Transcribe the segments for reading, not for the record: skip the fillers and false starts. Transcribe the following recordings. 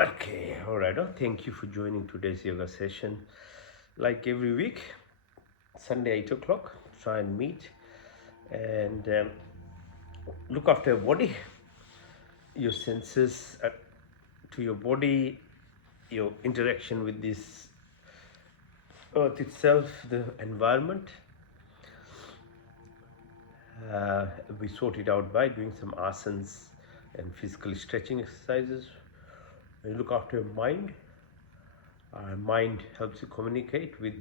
Okay, all right. Oh, thank you for joining today's yoga session. Like every week, Sunday 8 o'clock, try and meet and look after your body, your senses, to your body, your interaction with this earth itself, the environment. We sort it out by doing some asanas and physical stretching exercises. You look after your mind. Our mind helps you communicate with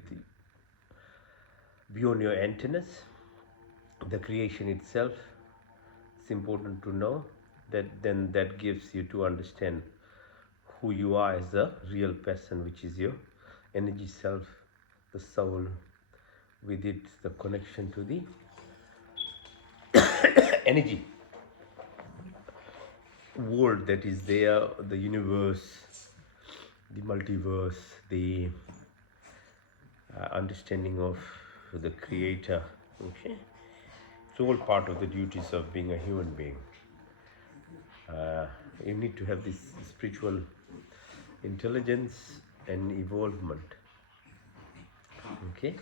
beyond your antennas, the creation itself. It's important to know that then that gives you to understand who you are as a real person, which is your energy self, the soul, with it the connection to the energy world that is there, the universe, the multiverse, the understanding of the creator. Okay, it's all part of the duties of being a human being. You need to have this spiritual intelligence and evolvement. Okay,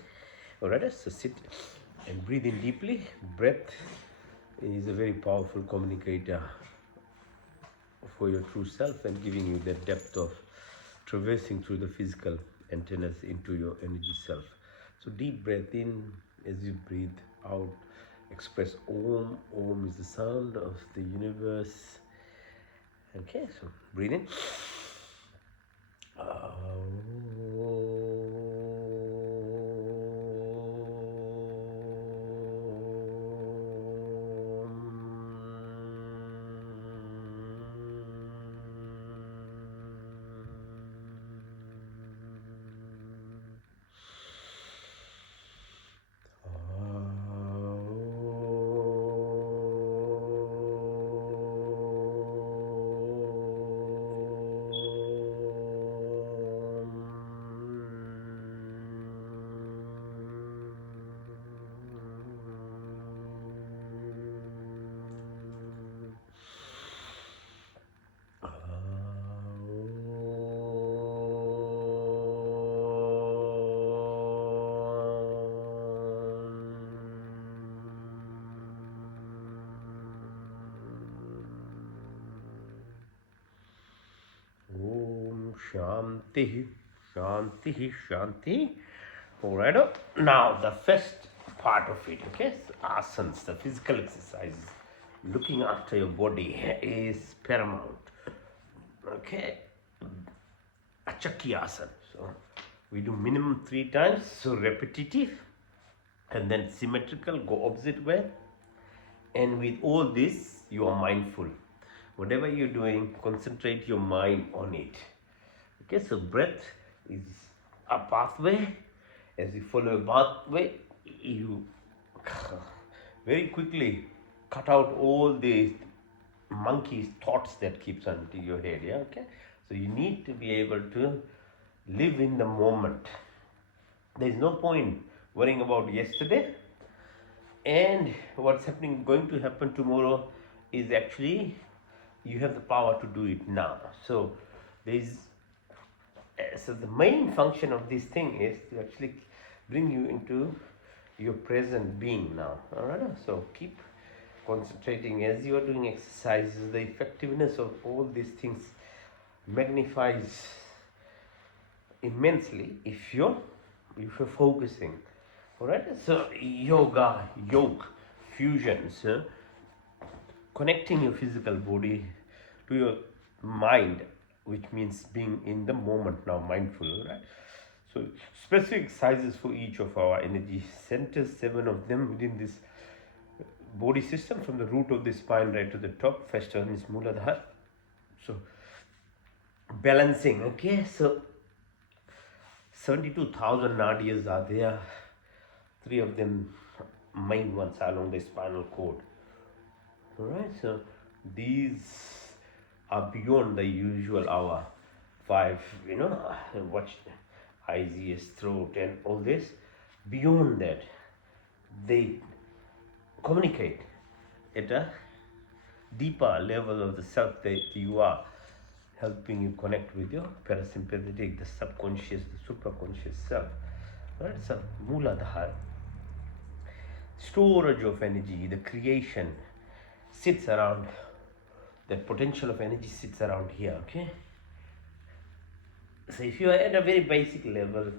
all right, so sit and breathe in deeply. Breath is a very powerful communicator for your true self and giving you that depth of traversing through the physical antennas into your energy self. So deep breath in. As you breathe out, express Om. Om is the sound of the universe. Okay, so breathe in. Om Shanti, Shanti, Shanti. Alright, now the first part of it, okay, so asanas, the physical exercises, looking after your body is paramount. Okay, Achaki asana. So we do minimum 3 times, so repetitive and then symmetrical, go opposite way. And with all this, you are mindful. Whatever you're doing, concentrate your mind on it. Okay, so breath is a pathway. As you follow a pathway, you very quickly cut out all the monkey's thoughts that keeps onto your head. Yeah, okay. So you need to be able to live in the moment. There is no point worrying about yesterday and what's happening, going to happen tomorrow. Is actually you have the power to do it now. So there is so the main function of this thing is to actually bring you into your present being now. All right, so keep concentrating as you are doing exercises. The effectiveness of all these things magnifies immensely if you're focusing. All right, so yoga fusions, connecting your physical body to your mind, which means being in the moment now, mindful, right? So specific exercises for each of our energy centers, 7 of them within this body system, from the root of the spine right to the top. First one is Muladhara. So balancing, okay, so 72,000 nadis are there. 3 of them main ones are along the spinal cord. All right, so these are beyond the usual hour 5, watch eyes, ears, throat, and all this. Beyond that, they communicate at a deeper level of the self that you are. helping you connect with your parasympathetic, the subconscious, the superconscious self. Right? So Mooladhara, storage of energy, the creation sits around, the potential of energy sits around here. Okay. So if you are at a very basic level,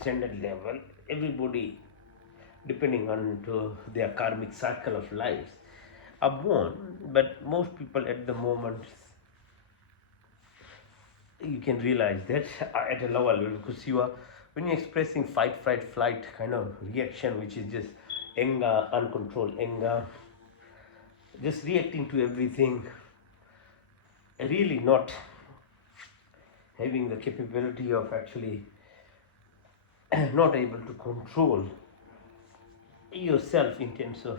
standard level, everybody, depending on to their karmic cycle of lives, are born, but most people at the moment, you can realize that are at a lower level, because you are, when you're expressing fight, fright, flight kind of reaction, which is just anger, uncontrolled anger, just reacting to everything, really not having the capability of actually not able to control yourself in terms of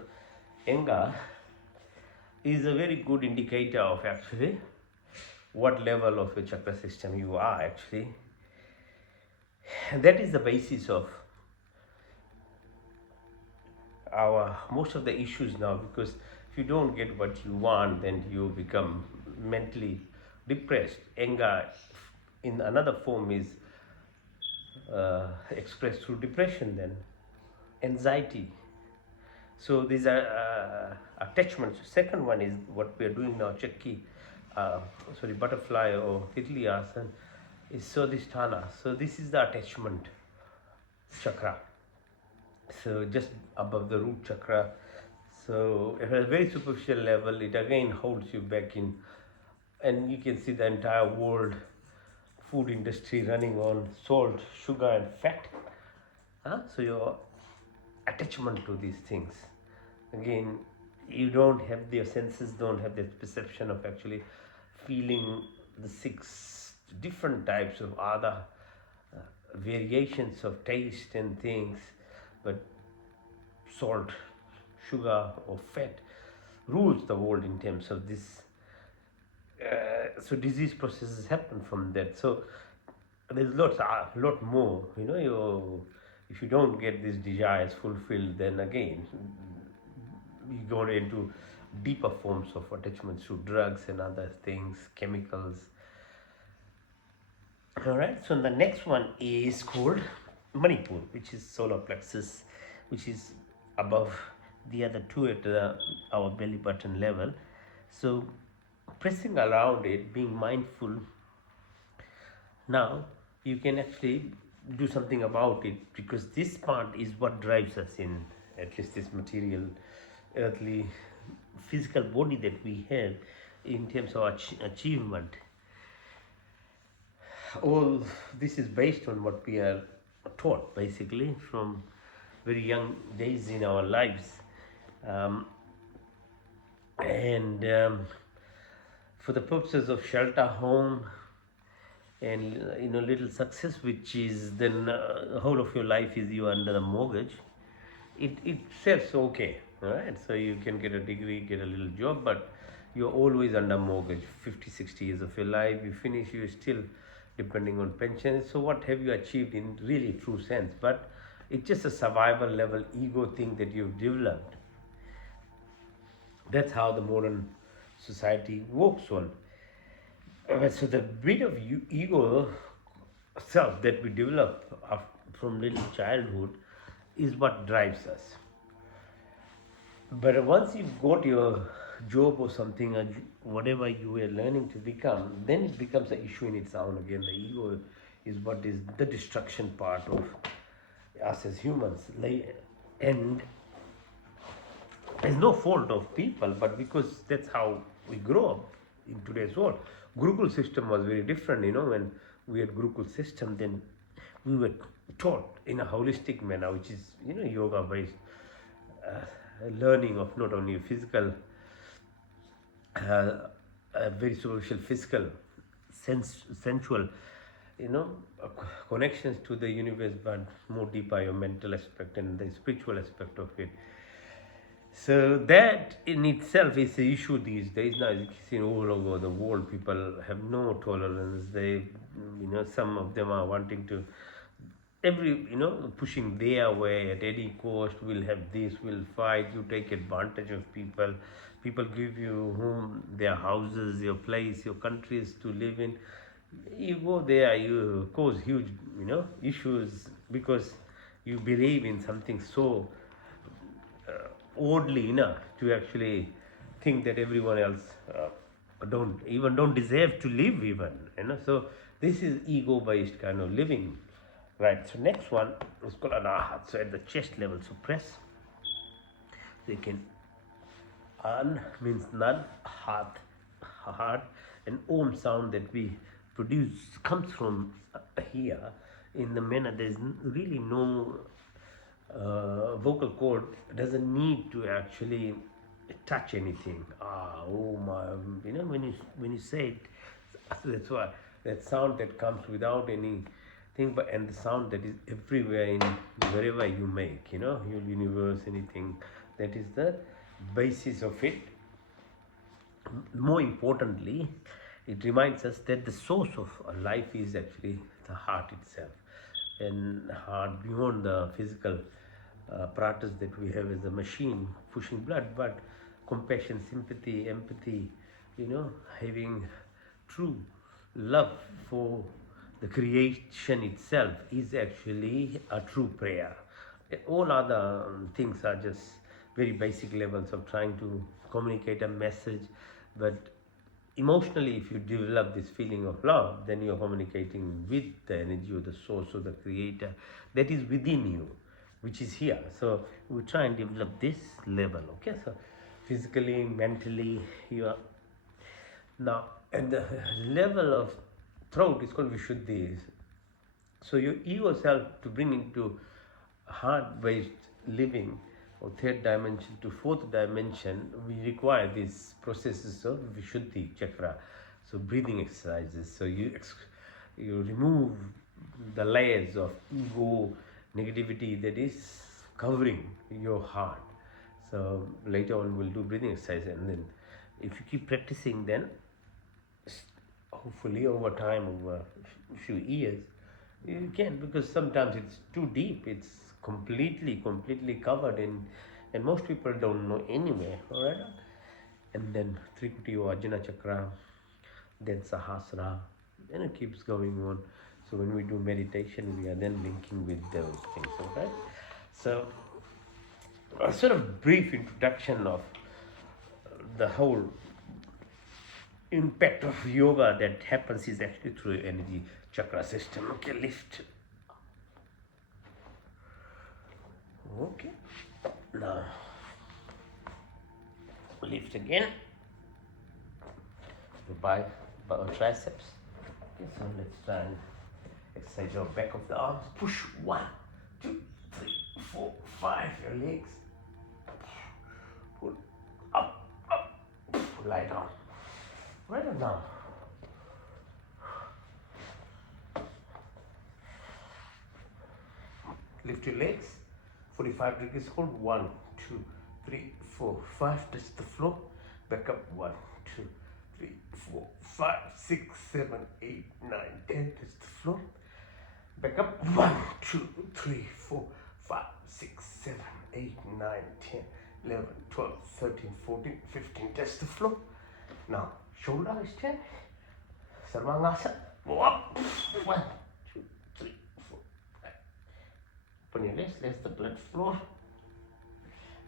anger, is a very good indicator of actually what level of a chakra system you are actually. And that is the basis of our most of the issues now, because if you don't get what you want, then you become mentally depressed. Anger in another form is expressed through depression, then anxiety. So these are attachments. Second one is what we are doing now, Chakki, butterfly or Titli Asana, is Swadhisthana. So this is the attachment chakra. So just above the root chakra. So at a very superficial level, it again holds you back in, and you can see the entire world food industry running on salt, sugar, and fat. So your attachment to these things, again, you don't have, your senses don't have that perception of actually feeling the 6 different types of other variations of taste and things, but salt, sugar, or fat rules the world in terms of this. So disease processes happen from that. So there's a lot more. If you don't get these desires fulfilled, then again you go into deeper forms of attachment through drugs and other things, chemicals. All right. So the next one is called Manipur, which is solar plexus, which is above the other two at our belly button level. So pressing around it, being mindful. Now you can actually do something about it, because this part is what drives us in, at least this material, earthly, physical body that we have, in terms of achievement. All this is based on what we are taught basically from very young days in our lives. And for the purposes of shelter, home, and little success, which is then the whole of your life is you under the mortgage, it says okay, all right, so you can get a degree, get a little job, but you're always under mortgage. 50-60 years of your life, you finish, you're still depending on pensions. So what have you achieved in really true sense? But it's just a survival level ego thing that you've developed. That's how the modern society works on. So the bit of ego self that we develop from little childhood is what drives us. But once you've got your job or something, or whatever you were learning to become, then it becomes an issue in its own again. The ego is what is the destruction part of us as humans. And there's no fault of people, but because that's how we grow up in today's world. Gurukul system was very different, when we had Gurukul system, then we were taught in a holistic manner, which is, yoga based learning of not only physical, very superficial physical, sensual, connections to the universe, but more deeper your mental aspect and the spiritual aspect of it. So that in itself is the issue these days. Now, as you see all over the world, people have no tolerance. They, some of them are wanting to, pushing their way at any cost. We'll have this, we'll fight, you take advantage of people. People give you home, their houses, your place, your countries to live in. You go there, you cause huge, issues because you believe in something so oddly enough to actually think that everyone else don't deserve to live even. So this is ego based kind of living, right? So next one is called anahat. So at the chest level, so press. So you can an means none, hat, heart, and om sound that we produce comes from here. In the manner, there's really no vocal cord doesn't need to actually touch anything. Oh my, when you say it, that's why that sound that comes without anything, but and the sound that is everywhere in wherever you make, your universe, anything, that is the basis of it. More importantly, it reminds us that the source of life is actually the heart itself, and heart beyond the physical apparatus that we have as a machine pushing blood, but compassion, sympathy, empathy, having true love for the creation itself is actually a true prayer. All other things are just very basic levels of trying to communicate a message, but emotionally, if you develop this feeling of love, then you're communicating with the energy or the source or the creator that is within you, which is here. So we try and develop this level. Okay, so physically, mentally, you are now at the level of throat is called Vishuddhi. So you yourself to bring into heart-based living or third dimension to fourth dimension, we require these processes of Vishuddhi chakra. So breathing exercises. So you remove the layers of ego, negativity that is covering your heart. So later on we'll do breathing exercise, and then if you keep practicing, then hopefully over time, over a few years, you can, because sometimes it's too deep, it's completely covered in, and most people don't know anyway. All right, and then Trikuti or Ajna chakra, then Sahasra, and it keeps going on. So when we do meditation, we are then linking with those things. Okay, so a sort of brief introduction of the whole impact of yoga that happens is actually through energy chakra system. Okay, lift. Okay, now lift again. By triceps. Okay, so let's try and exercise your back of the arms. Push 1, 2, 3, 4, 5. Your legs. Pull up, lie down. Right on now. Lift your legs. 45 degrees hold. 1, 2, 3, 4, 5. Touch the floor. Back up. 1, 2, 3, 4, 5, 6, 7, 8, 9, 10. Touch the floor. Back up. 1, 2, 3, 4, 5, 6, 7, 8, 9, 10, 11, 12, 13, 14, 15. Touch the floor. Now, shoulder extend. Sarvangasana. Go up. 1, 2, 3, 4, 5. Open your legs. Let the blood flow.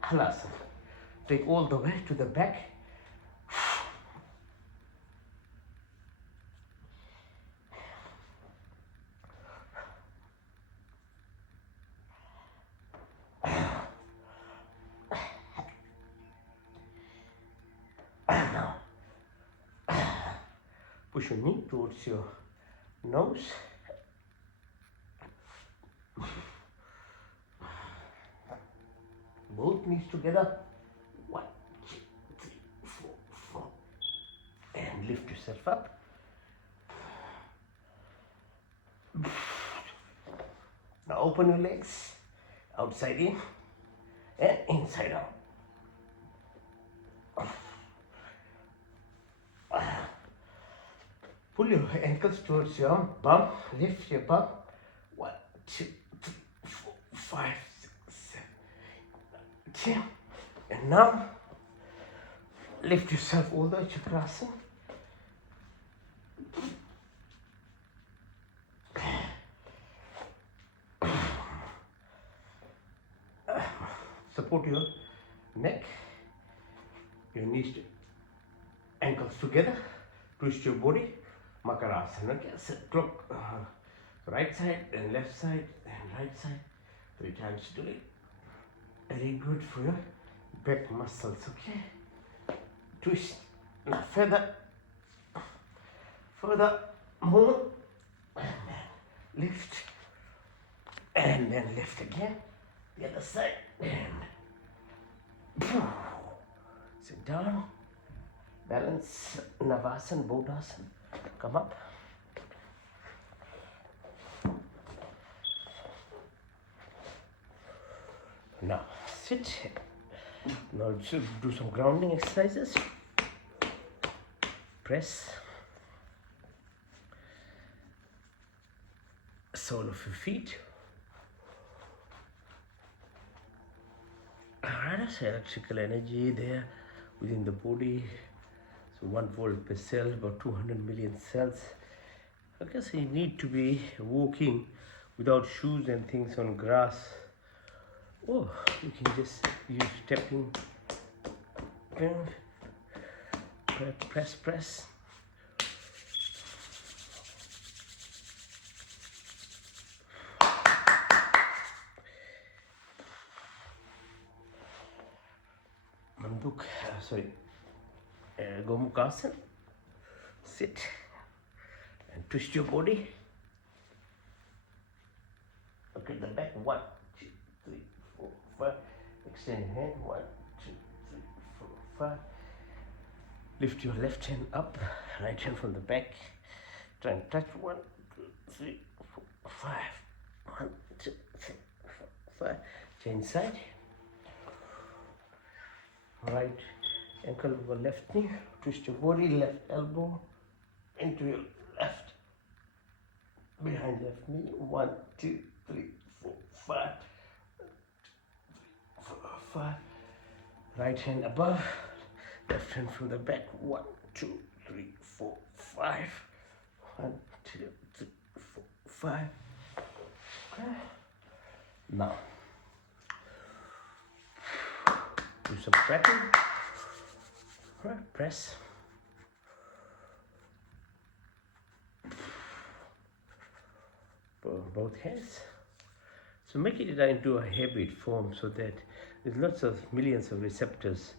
Halasana. Take all the way to the back. Now, push your knee towards your nose. Both knees together. 1, 2, 3, 4, 4. And lift yourself up. Now open your legs. Outside in and inside out. Pull your ankles towards your bum. Lift your bum. 1, 2, 3, 4, 5, 6, 7, 10. And now Lift yourself all the way, Chakrasana. Support your neck, your knees, ankles together. Twist your body. Makarasana. Okay, so clock right side and left side and right side 3 times. Do it. Very good for your back muscles. Okay. Twist. Now further more, and then lift, and then lift again. The other side, and sit down. Balance, Navasana, Bodhasana. Come up. Now sit. Now do some grounding exercises. Press sole of your feet. Alright, so electrical energy there within the body. So 1 volt per cell, about 200 million cells. Okay, so you need to be walking without shoes and things on grass. Oh, you can just use stepping. Press. Manduk, Gomukasana. Sit and twist your body. Look at the back. 1, 2, 3, 4, 5. Extend your hand. 1, 2, 3, 4, 5. Lift your left hand up, right hand from the back. Try and touch. 1, 2, 3, 4, 5. 1, 2, 3, 4, 5. Change side. Right ankle over left knee. Twist your body. Left elbow into your left. Behind left knee. 1, 2, 3, 4, 5. 4, 5. Right hand above. Left hand from the back. 1, 2, 3, 4, 5. 1, 2, 3, 4, 5. Okay. Now, do some pressing. Right, press. Both hands. So make it into a habit form so that there's lots of millions of receptors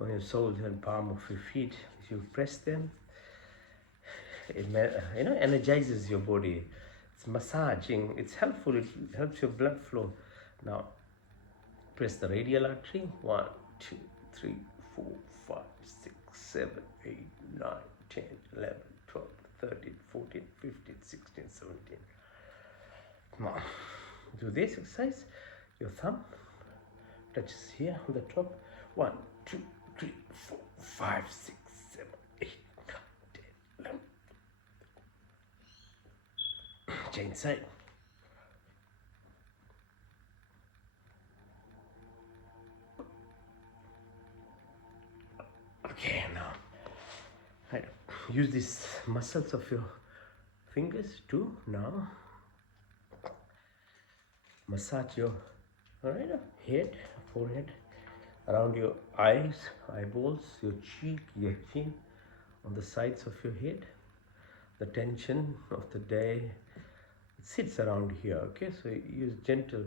on your soles and palm of your feet. As you press them, it energizes your body. It's massaging. It's helpful. It helps your blood flow. Now, press the radial artery. 1, 2, 3, 4, 5, 6, 7, 8, 9, 10, 11, 12, 13, 14, 15, 16, 17. Now, do this exercise. Your thumb touches here on the top. 1, 2, 3, 4, 5, 6, 7, 8, 9, 10, 11. Change side. Okay, now use these muscles of your fingers to now massage your head, forehead, around your eyes, eyeballs, your cheek, your chin, on the sides of your head. The tension of the day, it sits around here. Okay, so use gentle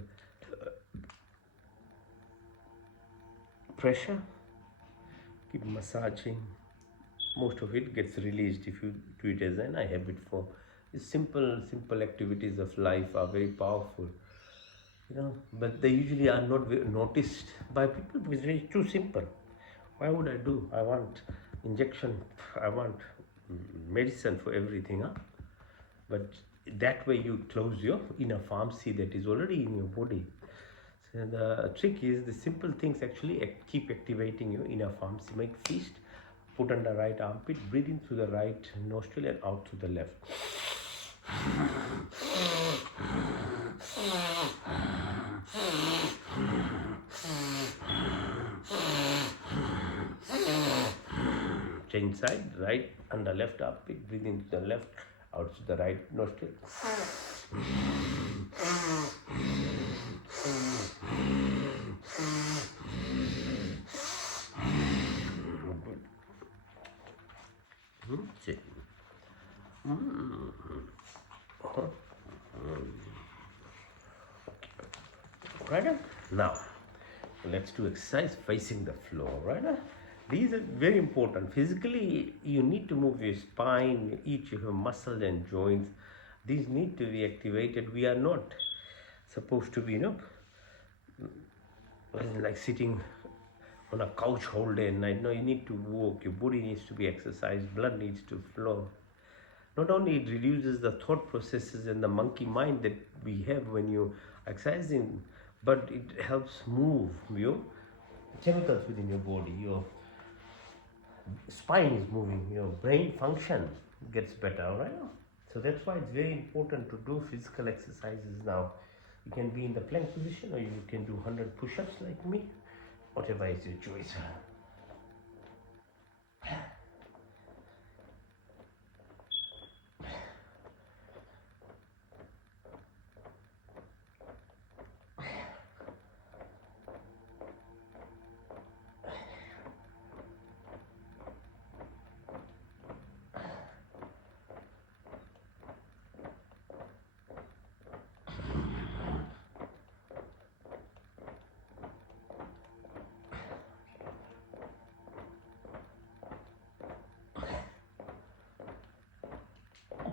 pressure. Keep massaging. Most of it gets released if you do it as an habit form. These simple activities of life are very powerful, but they usually are not noticed by people because it's too simple. Why would I do? I want injection, I want medicine for everything, but that way you close your inner pharmacy that is already in your body. So the trick is the simple things actually keep activating your inner pharmacy. Make fist, put under right armpit, breathe in through the right nostril and out through the left. Change side, right under left armpit, breathe into the left, out to the right nostril. Good. Sit. Right now, let's do exercise facing the floor. Right, these are very important. Physically, you need to move your spine, each of your muscles and joints. These need to be activated. We are not supposed to be, like sitting on a couch whole day and night. No, you need to walk. Your body needs to be exercised. Blood needs to flow. Not only it reduces the thought processes and the monkey mind that we have when you exercising, but it helps move your chemicals within your body. Your spine is moving, your brain function gets better, right? So that's why it's very important to do physical exercises now. You can be in the plank position or you can do 100 push-ups like me, whatever is your choice.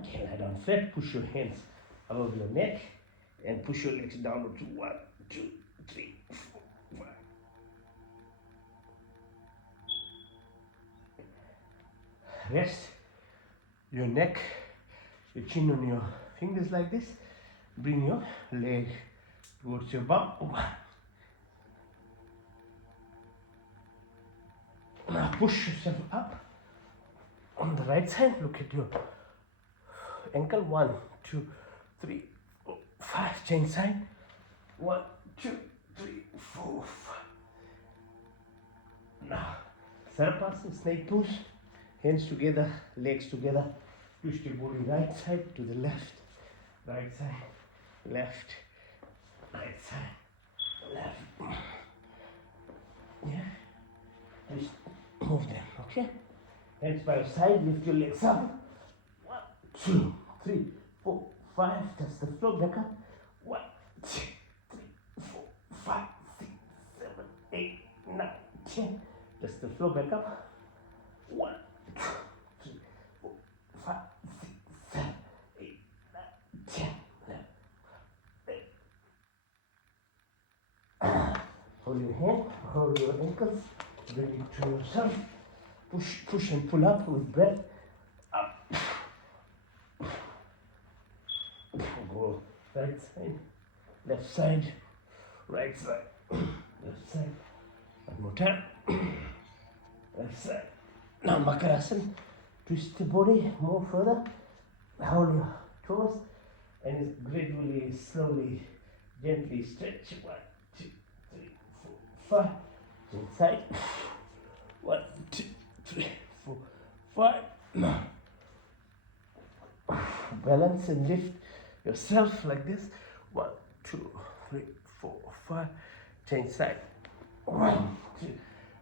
Okay, lie down flat, push your hands above your neck and push your legs downward to 1, 2, 3, 4, 5. Rest your neck, your chin on your fingers like this. Bring your leg towards your bum. Now push yourself up. On the right side, look at your ankle. 1, 2, 3, 4, 5. Change side. 1, 2, 3, 4, 5. Now, Sarapasana, snake pose. Hands together, legs together. Twist your body right side to the left. Right side, left. Right side, left. Yeah. Just move them, okay? Hands by your side, lift your legs up. 1, 2, 3, 4, 5. Touch the floor, back up. 1, 2, 3, 4, 5, 6, 7, 8, 9, 10. Touch the floor, back up. 1, 2, 3, 4, 5, 6, 7, 8, 9, 10. Hold your hand, hold your ankles, bring it to yourself. Push and pull up with breath. Up. Go right side, left side, right side, left side. One more time. Left side. Now Makarasana. Twist the body more further. Hold your toes and gradually, slowly, gently stretch. 1, 2, 3, 4, 5. Inside. 1, 2, 3, 4, 5. Now balance and lift yourself like this. 1, 2, 3, 4, 5. Change side. 1, 2,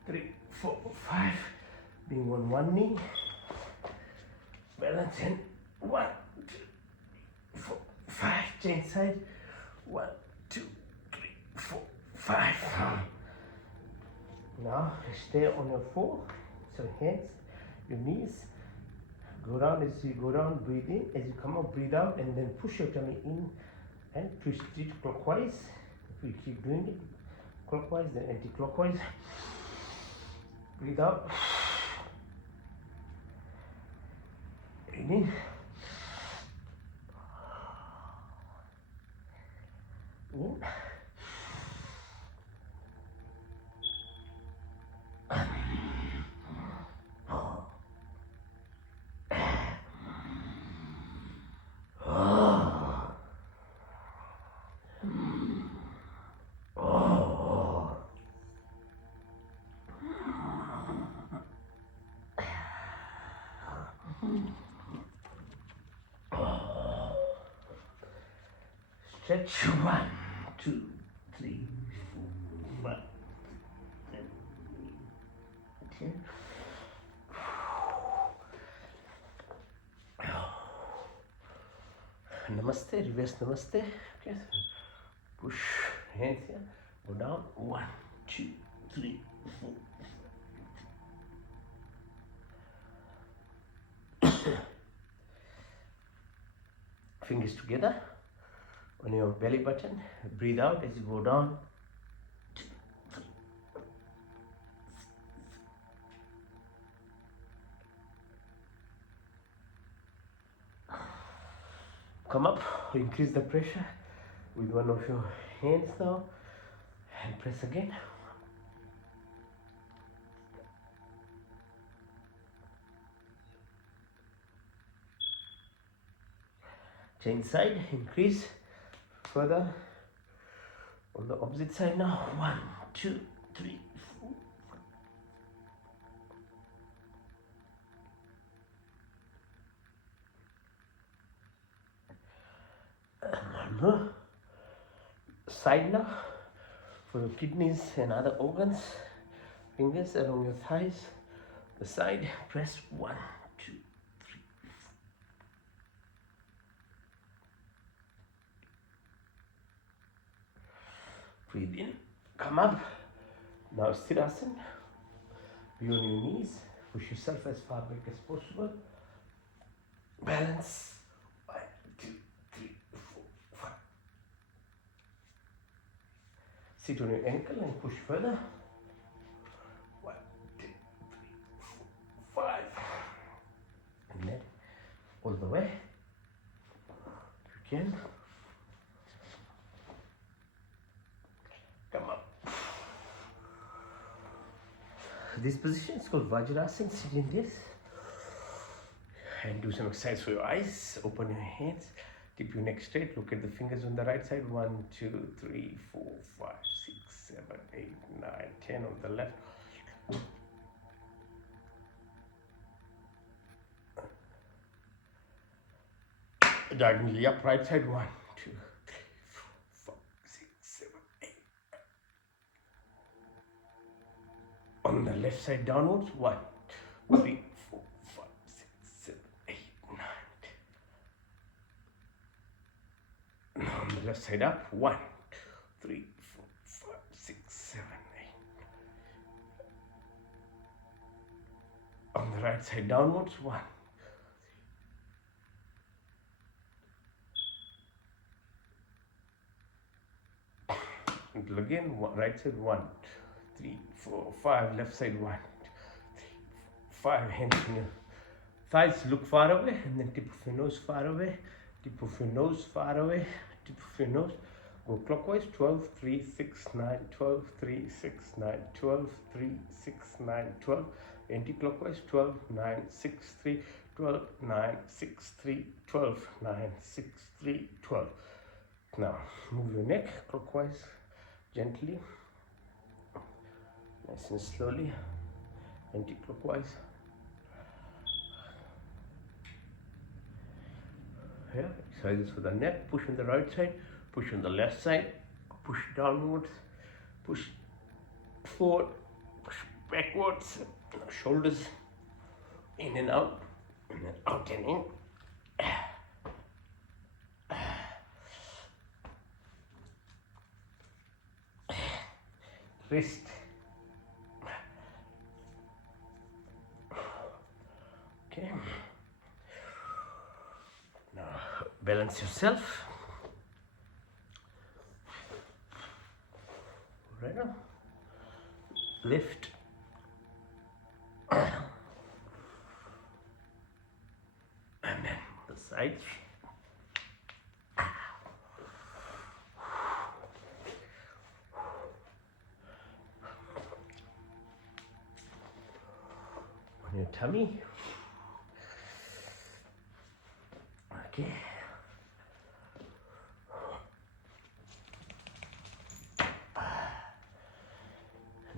3, 4, 5. Being on one knee. Balance and 1, 2, 4, 5. Change side. 1, 2, 3, 4, 5. Now stay on your 4. So hands, your knees. Go down as you go down, breathe in. As you come up, breathe out, and then push your tummy in and twist it clockwise. If we keep doing it clockwise, then anti-clockwise. Breathe out. Breathe in. In. stretch. 1, 2, 3, 4, 5, 7, 8, 10. Namaste, reverse namaste. Okay. Push hands here, go down. 1, 2, 3, 4. Fingers together on your belly button. Breathe out as you go down. 2, 3. Come up, increase the pressure with one of your hands now and press again. Change side, increase further on the opposite side now. 1, 2, 3, 4. One more. Side now for your kidneys and other organs. Fingers along your thighs. The side, press 1, 2, 3, 4. Breathe in, come up. Now Sthirasana. Be on your knees. Push yourself as far back as possible. Balance. 1, 2, 3, 4, 5. Sit on your ankle and push further. 1, 2, 3, 4, 5. And then all the way. You can. Come up. This position is called Vajrasana. Sit in this. And do some exercise for your eyes. Open your hands. Keep your neck straight. Look at the fingers on the right side. 1, 2, 3, 4, 5, 6, 7, 8, 9, 10 on the left. Diagonally up, right side. 1, 2, 3, 4, 5, 6, 7, 8. On the left side downwards. 1, 3, 4, 5, 6, 7, 8, 9. Now on the left side up. 1, 3, 4, 5, 6, 7, 8. On the right side downwards. 1. Until again, right side 1, 3, 4, 5, left side 1, 2, 3, 4, 5. Hands in your thighs, look far away, and then tip of your nose far away, tip of your nose far away, tip of your nose. Go clockwise. 12, 3, 6, 9, 12, 3, 6, 9, 12, 3, 6, 9, 12. Anti-clockwise. 12, 9, 6, 3, 12, 9, 6, 3, 12, 9, 6, 3, 12. Now move your neck clockwise. Gently, nice and slowly, anti-clockwise. Yeah, exercises for the neck. Push on the right side, push on the left side, push downwards, push forward, push backwards, shoulders in and out and in. Wrist. Okay. Now balance yourself. Right now. Lift. And then the sides. Your tummy. Okay.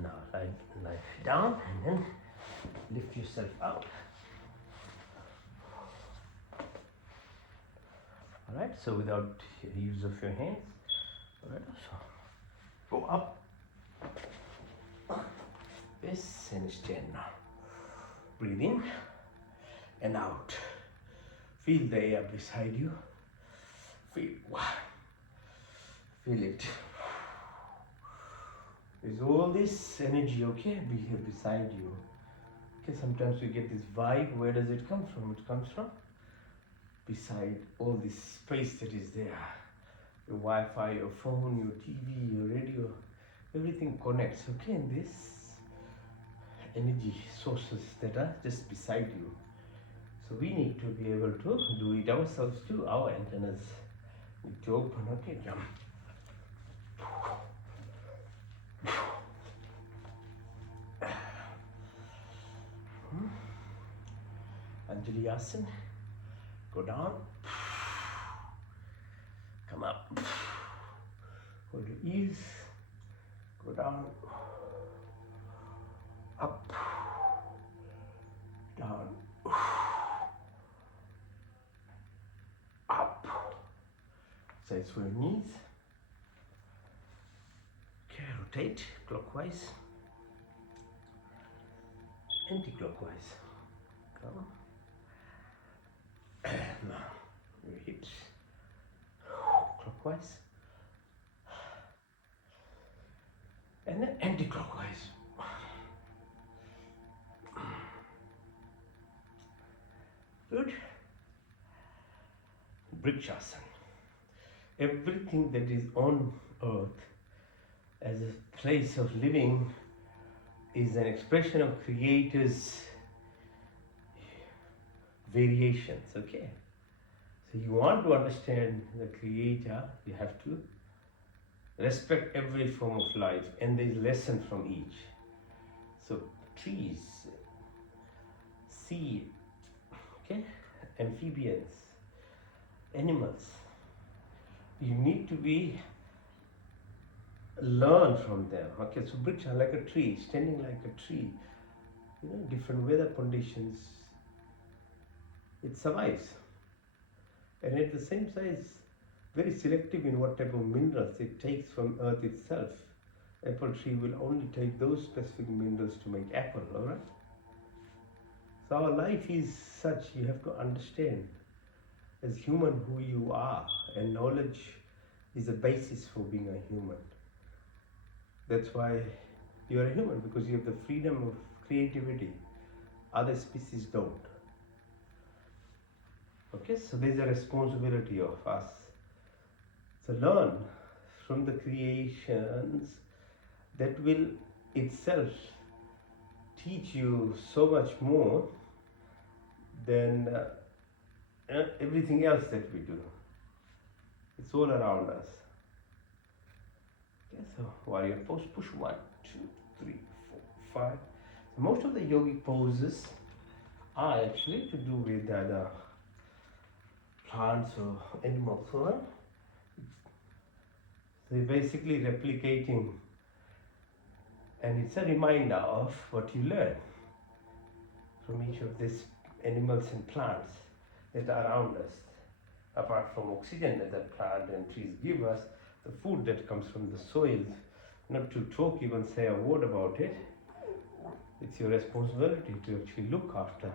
Now lie down and then lift yourself up. All right. So without use of your hands. All right, so go up. Yes, and stand now. Breathe in and out. Feel the air beside you. Feel it. There's all this energy, okay, be here beside you. Okay, sometimes we get this vibe. Where does it come from? It comes from beside all this space that is there. Your Wi-Fi, your phone, your TV, your radio, everything connects, okay, in this energy sources that are just beside you. So we need to be able to do it ourselves too. Our antennas need to open, okay, jump. Anjali Asana. Go down. Come up. Hold your ease. Go down. Up. Down. Up. Sides for your knees. Okay, rotate clockwise. Anti-clockwise. Come. Now your hips clockwise and then anti-clockwise. Good. Vrikshasana. Everything that is on earth as a place of living is an expression of Creator's variations, okay? So you want to understand the Creator, you have to respect every form of life, and there is lesson from each. So trees, sea, okay, amphibians, animals, you need to be learn from them. Okay, so bricks are like a tree, standing like a tree. You know, different weather conditions, it survives. And at the same size, very selective in what type of minerals it takes from earth itself. Apple tree will only take those specific minerals to make apple, alright? So our life is such, you have to understand as human who you are, and knowledge is the basis for being a human. That's why you are a human, because you have the freedom of creativity. Other species don't. Okay, so there's a responsibility of us. So learn from the creations that will itself teach you so much more than everything else that we do. It's all around us. Okay, so warrior pose, push 1, 2, 3, 4, 5. So most of the yogic poses are actually to do with either plants or animals, right? So you're basically replicating, and it's a reminder of what you learn from each of these animals and plants that are around us. Apart from oxygen that the plant and trees give us, the food that comes from the soil, not to talk even say a word about it, it's your responsibility to actually look after.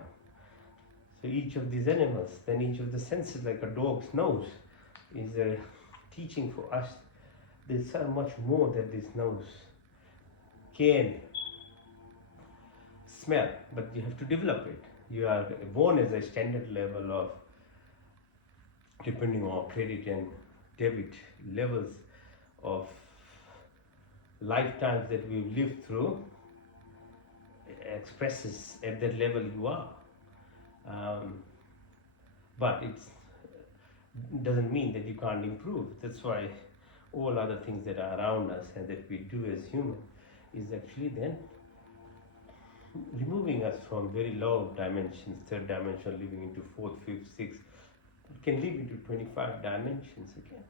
So each of these animals, then each of the senses, like a dog's nose, is a teaching for us. There's so much more that this nose can smell, but you have to develop it. You are born as a standard level of, depending on credit and debit levels of lifetimes that we've lived through, expresses at that level you are. But it doesn't mean that you can't improve. That's why all other things that are around us and that we do as humans is actually then removing us from very low dimensions, third dimension, living into fourth, fifth, sixth. It can live into 25 dimensions again.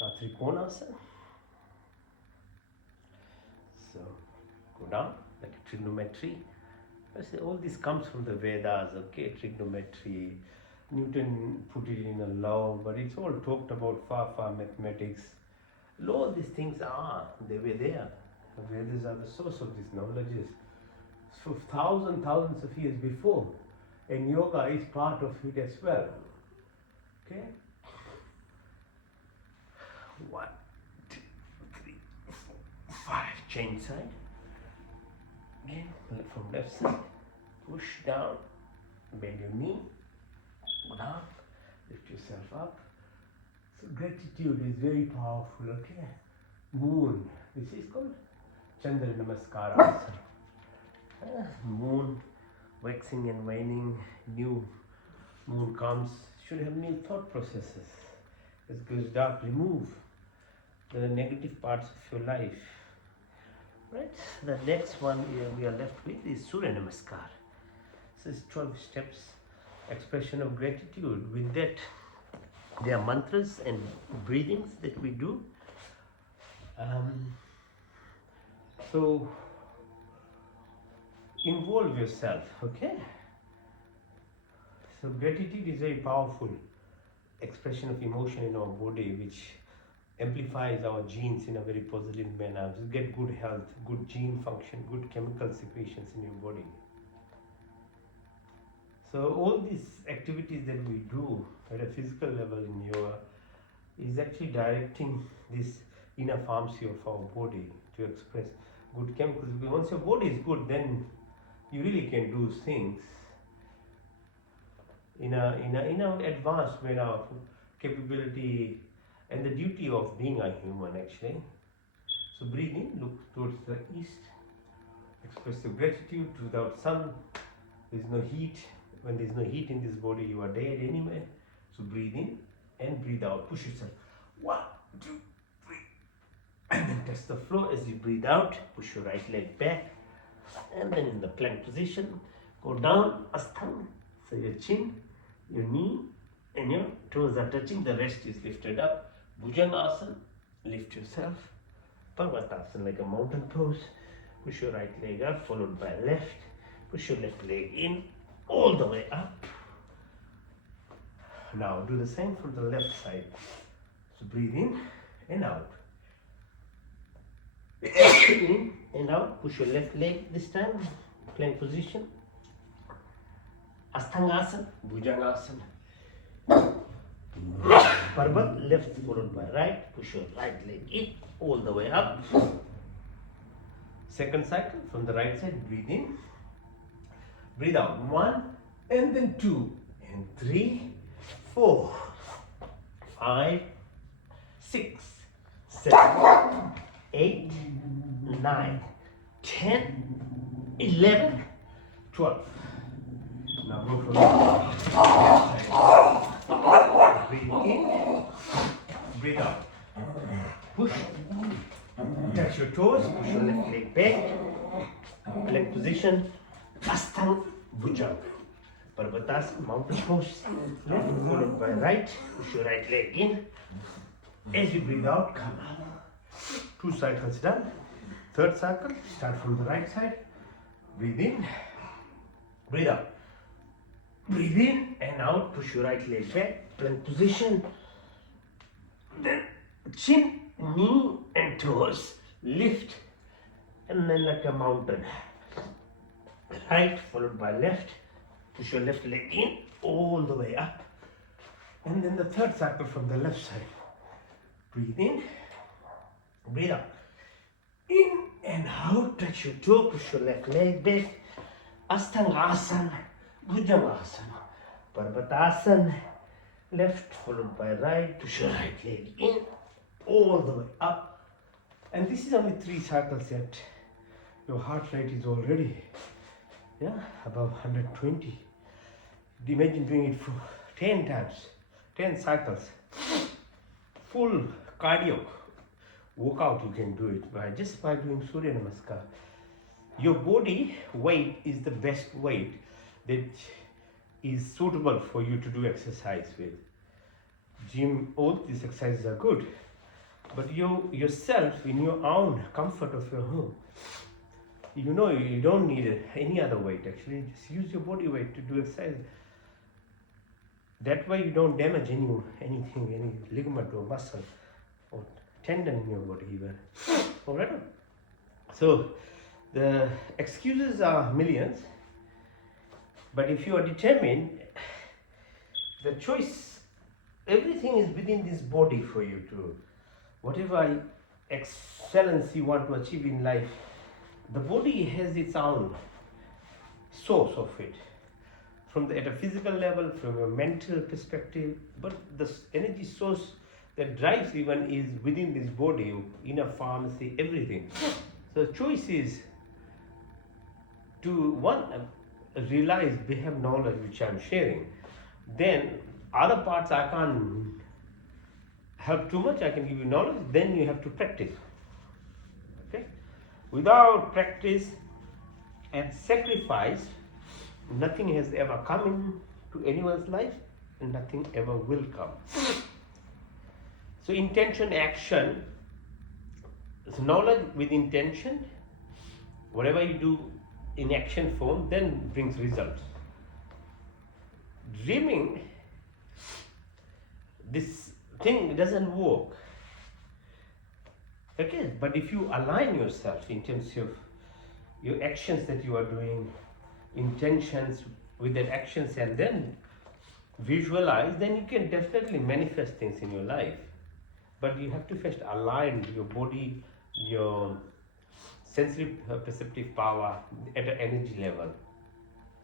Now Trikonasana. So go down like trigonometry. All this comes from the Vedas, okay? Trigonometry, Newton put it in a law, but it's all talked about far mathematics. Law, these things they were there. Vedas are the source of these knowledges. So thousands of years before, and yoga is part of it as well. Okay? 1, 2, 3, 4, 5. Chain side. Again, from left side. Push down. Bend your knee. Go down. Lift yourself up. So gratitude is very powerful. Okay? Moon. This is called Chandra Namaskara Asana. Moon waxing and waning. New moon comes. Should have new thought processes. As it goes dark, remove the negative parts of your life. Right? The next one we are left with is Surya Namaskar. So it's 12 steps, expression of gratitude. With that, there are mantras and breathings that we do. So involve yourself, okay? So gratitude is a very powerful expression of emotion in our body, which amplifies our genes in a very positive manner. You get good health, good gene function, good chemical secretions in your body. So all these activities that we do at a physical level in yoga is actually directing this inner pharmacy of our body to express good chemicals. Because once your body is good, then you really can do things in a advanced manner of capability and the duty of being a human actually. So breathe in, look towards the east, express your gratitude. Without sun, there is no heat. When there is no heat in this body, you are dead anyway. So breathe in and breathe out. Push yourself. 1, 2, 3. And then touch the floor as you breathe out. Push your right leg back. And then in the plank position, go down, Asthanga. So your chin, your knee, and your toes are touching. The rest is lifted up. Bhujangasana, lift yourself. Parvatasana, like a mountain pose. Push your right leg up, followed by left. Push your left leg in, all the way up. Now do the same for the left side. So breathe in and out. In and out. Push your left leg this time. Plank position. Asthangasana, Bhujangasana. Parvat, left followed by right. Push your right leg in, all the way up. Second cycle from the right side. Breathe in. Breathe out. 1 and then 2 and 3, 4, 5, 6, 7, 8, 9, 10, 11, 12. Now go from the side. Breathe in, breathe out. Push, touch your toes, push your left leg back, plank position, Asthanga Bhujanga. Parvatasana, mountain pose, left followed by right, push your right leg in. As you breathe out, come up. 2 cycles done. Third cycle, start from the right side. Breathe in, breathe out. Breathe in and out, push your right leg back, plank position. Then chin, knee and toes, lift and then like a mountain. Right followed by left, push your left leg in, all the way up. And then the third cycle from the left side. Breathe in, breathe out. In and out, touch your toe, push your left leg back. Asthangasana, Bhujangasana, Parvatasana, left followed by right, push your right leg in, all the way up. And this is only 3 cycles yet. Your heart rate is already above 120. Imagine doing it for 10 times, 10 cycles. Full cardio workout you can do it by doing Surya Namaskar. Your body weight is the best weight that is suitable for you to do exercise with. Gym, all these exercises are good, but yourself in your own comfort of your home, you don't need any other weight actually. Just use your body weight to do exercise. That way you don't damage anything, any ligament or muscle or tendon in your body even. Alright? So the excuses are millions, but if you are determined, the choice, everything is within this body for you to, whatever excellence you want to achieve in life, the body has its own source of it. At a physical level, from a mental perspective, but the energy source that drives even is within this body, inner pharmacy, everything. So the choice is to one, realize we have knowledge which I'm sharing. Then other parts I can't help too much. I can give you knowledge. Then you have to practice. Okay. Without practice and sacrifice, nothing has ever come into anyone's life, and nothing ever will come. So intention, action. So knowledge with intention, whatever you do in action form, then brings results. Dreaming, this thing doesn't work. Okay, but if you align yourself in terms of your actions that you are doing, intentions with that actions, and then visualize, then you can definitely manifest things in your life. But you have to first align your body, your sensory perceptive power at an energy level.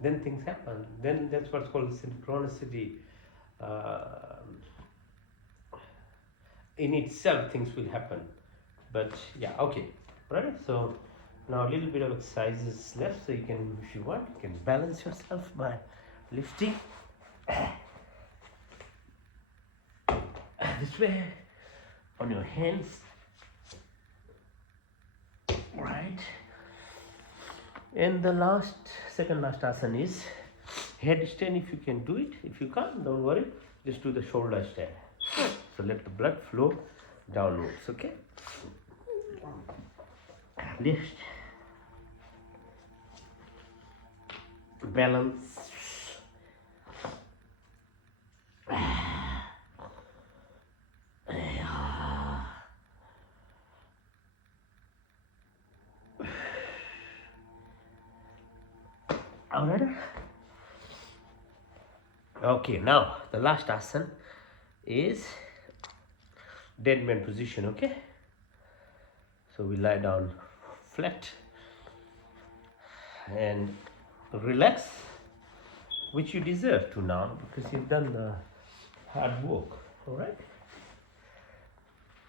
Then things happen. Then that's what's called synchronicity. In itself, things will happen. But yeah, okay, right? So now a little bit of exercises left, so you can, if you want, you can balance yourself by lifting this way on your hands, right? And the second last asana is headstand. If you can do it, if you can't, don't worry, just do the shoulder stand. So let the blood flow downwards, okay? Lift, balance. Alright. Okay, now the last asana is dead man position, okay? So we lie down flat and relax, which you deserve to now because you've done the hard work. Alright?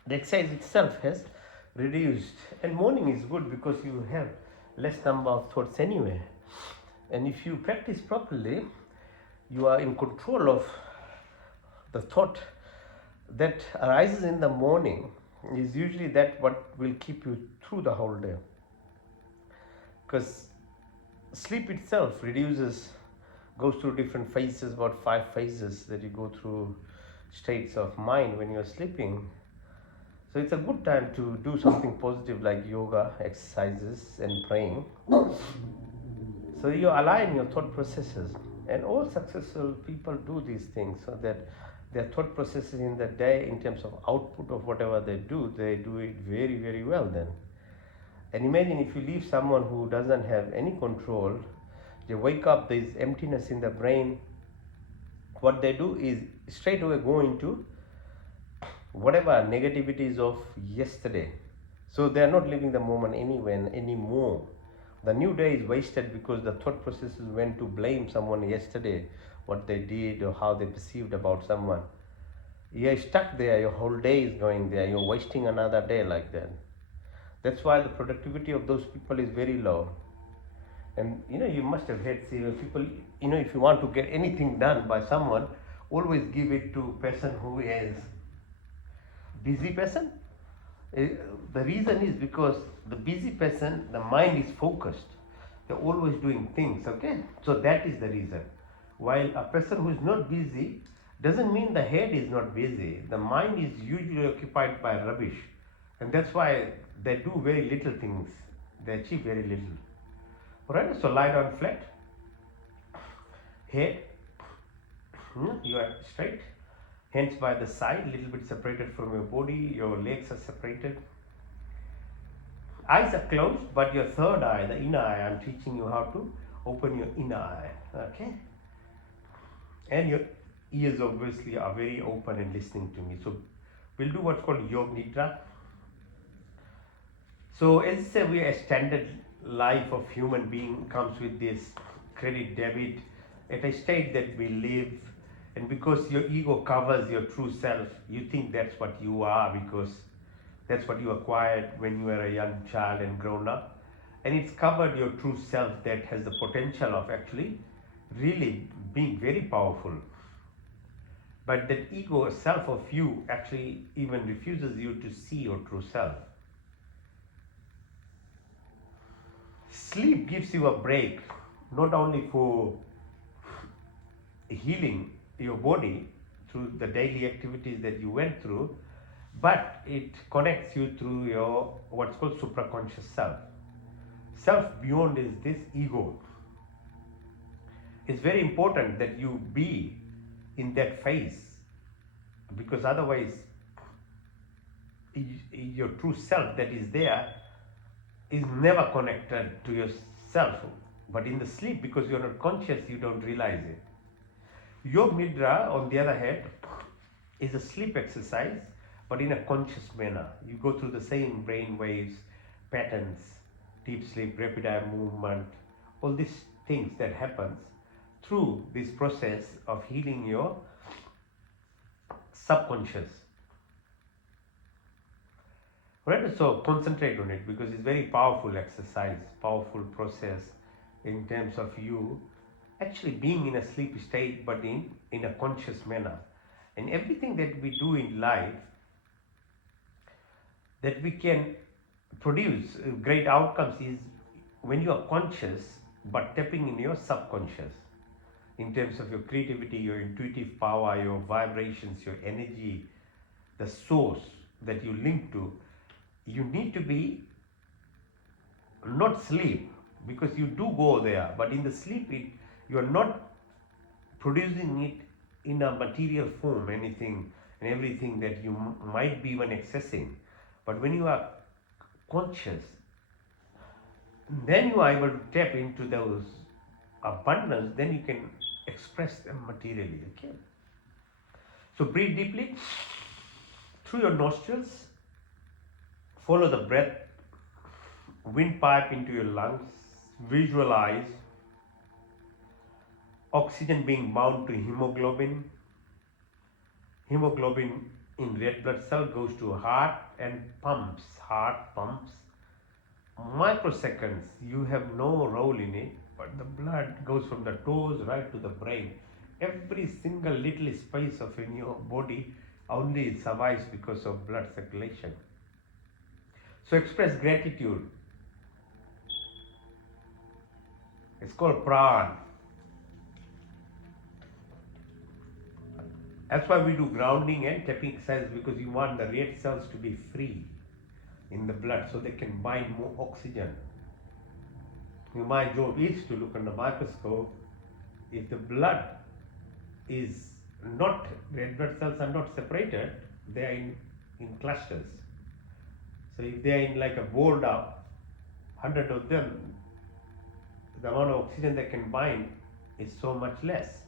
The exercise itself has reduced, and morning is good because you have less number of thoughts anyway. And if you practice properly, you are in control of the thought that arises in the morning. Is usually that what will keep you through the whole day, because sleep itself goes through different phases, about 5 phases that you go through states of mind when you're sleeping. So it's a good time to do something positive like yoga, exercises and praying. So you align your thought processes, and all successful people do these things so that their thought processes in the day, in terms of output of whatever they do it very, very well then. And imagine if you leave someone who doesn't have any control, they wake up, there's emptiness in the brain. What they do is straight away go into whatever negativities of yesterday. So they are not living the moment anymore. The new day is wasted because the thought processes went to blame someone yesterday, what they did or how they perceived about someone. You're stuck there, your whole day is going there, you're wasting another day like that. That's why the productivity of those people is very low. And you must have heard, see, people, if you want to get anything done by someone, always give it to person who is busy person. The reason is because the busy person, the mind is focused. They're always doing things, okay? So that is the reason. While a person who is not busy doesn't mean the head is not busy. The mind is usually occupied by rubbish. And that's why they do very little things. They achieve very little. Alright, so lie down flat. Head, You are straight, hands by the side, little bit separated from your body, your legs are separated. Eyes are closed, but your third eye, the inner eye, I'm teaching you how to open your inner eye. Okay? And your ears obviously are very open and listening to me. So we'll do what's called Yoga Nidra. So as I said, we are a standard life of human being comes with this credit debit at a state that we live, and because your ego covers your true self, you think that's what you are because that's what you acquired when you were a young child and grown up, and it's covered your true self that has the potential of actually really being very powerful. But that ego self of you actually even refuses you to see your true self. Sleep gives you a break, not only for healing your body through the daily activities that you went through, but it connects you through your what's called supraconscious self. Self beyond is this ego. It's very important that you be in that phase, because otherwise your true self that is there is never connected to yourself. But in the sleep, because you're not conscious, you don't realize it. Yoga Nidra, on the other hand, is a sleep exercise, but in a conscious manner. You go through the same brain waves, patterns, deep sleep, rapid eye movement, all these things that happens through this process of healing your subconscious. Right? So concentrate on it because it's very powerful exercise, powerful process in terms of you actually being in a sleep state but in a conscious manner. And everything that we do in life that we can produce great outcomes is when you are conscious but tapping in your subconscious in terms of your creativity, your intuitive power, your vibrations, your energy, the source that you link to. You need to be not sleep, because you do go there, but in the sleep you are not producing it in a material form, anything and everything that you might be even accessing. But when you are conscious, then you are able to tap into those abundance, then you can express them materially. Okay, so breathe deeply through your nostrils, follow the breath, windpipe into your lungs, visualize oxygen being bound to hemoglobin. Hemoglobin in red blood cell goes to heart and pumps. Heart pumps. Microseconds, you have no role in it, but the blood goes from the toes right to the brain. Every single little space of in your body only survives because of blood circulation. So express gratitude. It's called pran. That's why we do grounding and tapping exercise, because you want the red cells to be free in the blood so they can bind more oxygen. My job is to look under the microscope. If the blood is not, red blood cells are not separated, they are in clusters. So if they are in like a board up, 100 of them, the amount of oxygen they can bind is so much less.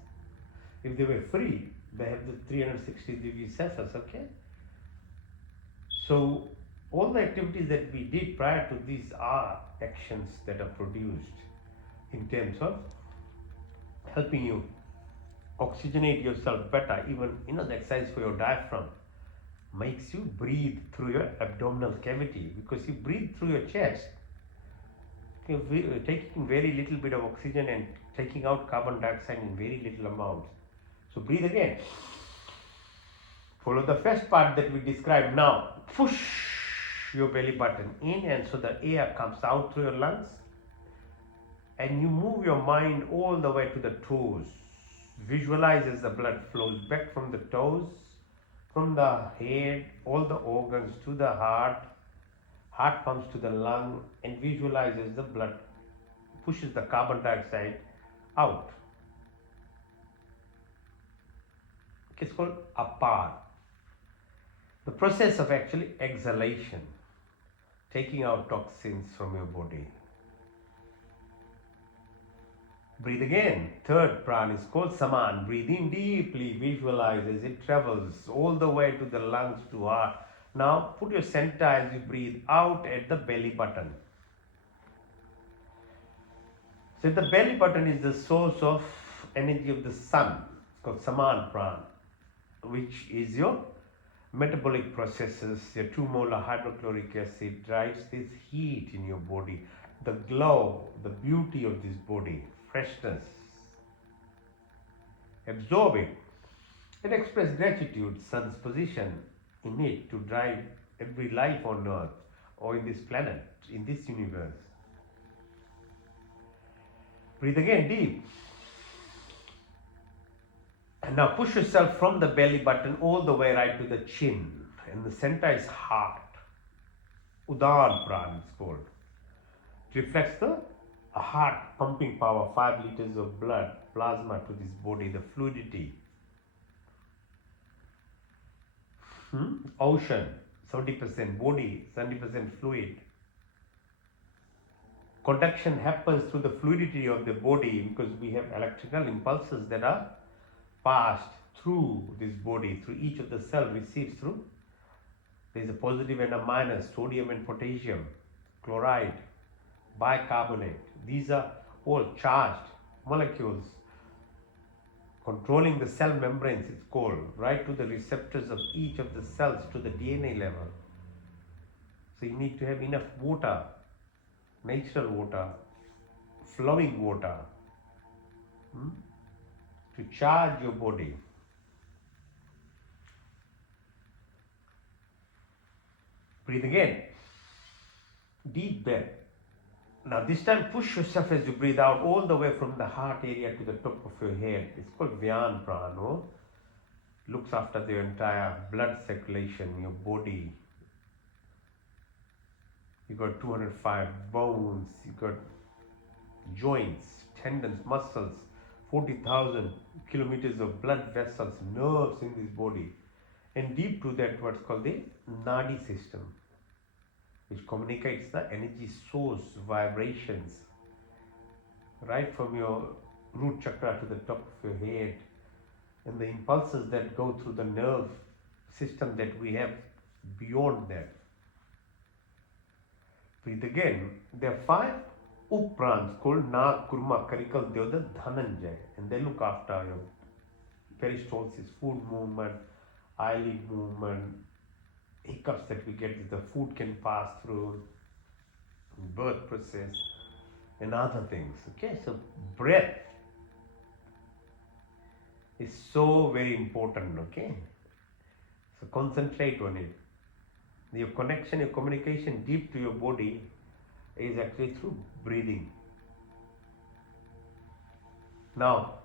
If they were free, they have the 360 degrees Celsius, okay? So all the activities that we did prior to these are actions that are produced in terms of helping you oxygenate yourself better. Even the exercise for your diaphragm makes you breathe through your abdominal cavity, because you breathe through your chest. You're taking very little bit of oxygen and taking out carbon dioxide in very little amounts. So breathe again. Follow the first part that we described now. Push your belly button in, and so the air comes out through your lungs, and you move your mind all the way to the toes. Visualize as the blood flows back from the toes, from the head, all the organs to the heart. Heart pumps to the lung, and visualizes the blood pushes the carbon dioxide out. It's called apar. The process of actually exhalation, taking out toxins from your body. Breathe again. Third prana is called saman. Breathe in deeply, visualize as it travels all the way to the lungs to heart. Now put your center as you breathe out at the belly button. So the belly button is the source of energy of the sun. It's called saman prana, which is your metabolic processes. Your 2 molar hydrochloric acid drives this heat in your body, the glow, the beauty of this body, freshness. Absorb it and express gratitude, sun's position in it to drive every life on earth or in this planet, in this universe. Breathe again deep. And now push yourself from the belly button all the way right to the chin. And the center is heart. Udan Prana is called. It reflects the heart pumping power, 5 liters of blood, plasma to this body, the fluidity. Ocean, 70% body, 70% fluid. Conduction happens through the fluidity of the body because we have electrical impulses that are passed through this body, through each of the cell receives through. There is a positive and a minus, sodium and potassium, chloride, bicarbonate. These are all charged molecules controlling the cell membranes, it's called, right to the receptors of each of the cells to the DNA level. So you need to have enough water, natural water, flowing water, to charge your body. Breathe again. Deep breath. Now this time push yourself as you breathe out all the way from the heart area to the top of your head. It's called Vyan Prana. Looks after the entire blood circulation, your body. You got 205 bones, you got joints, tendons, muscles, 40,000 kilometers of blood vessels, nerves in this body. And deep to that, what's called the Nadi system, which communicates the energy source, vibrations, right from your root chakra to the top of your head, and the impulses that go through the nerve system that we have beyond that. Breathe again. There are 5 uprans called Nag, Kurma, Karikal, Deoda, Dhananjay, and they look after your peristalsis, food movement, eyelid movement, hiccups that we get, the food can pass through, birth process, and other things. Okay, so breath is so very important. Okay, so concentrate on it. Your connection, your communication deep to your body is actually through breathing. Now,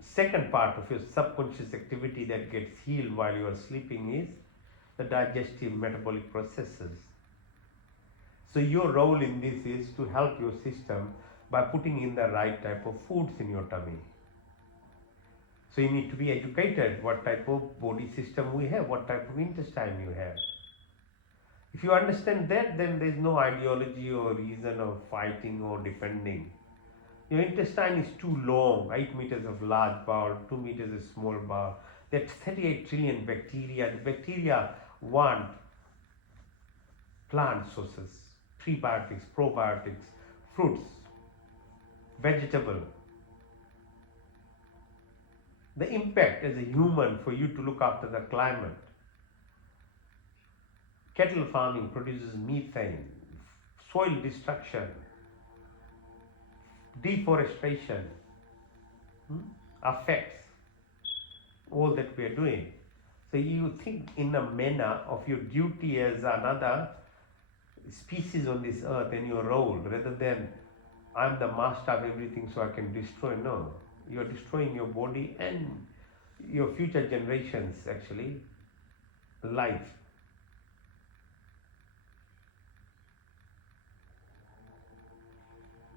second part of your subconscious activity that gets healed while you are sleeping is the digestive metabolic processes. So your role in this is to help your system by putting in the right type of foods in your tummy. So you need to be educated what type of body system we have, what type of intestine you have. If you understand that, then there is no ideology or reason of fighting or defending. Your intestine is too long, 8 meters of large bowel, 2 meters of small bowel. That's 38 trillion bacteria. The bacteria want plant sources, prebiotics, probiotics, fruits, vegetable. The impact as a human for you to look after the climate. Cattle farming produces methane, soil destruction, deforestation affects all that we are doing. So you think in a manner of your duty as another species on this earth and your role, rather than I'm the master of everything so I can destroy. No, you are destroying your body and your future generations actually life.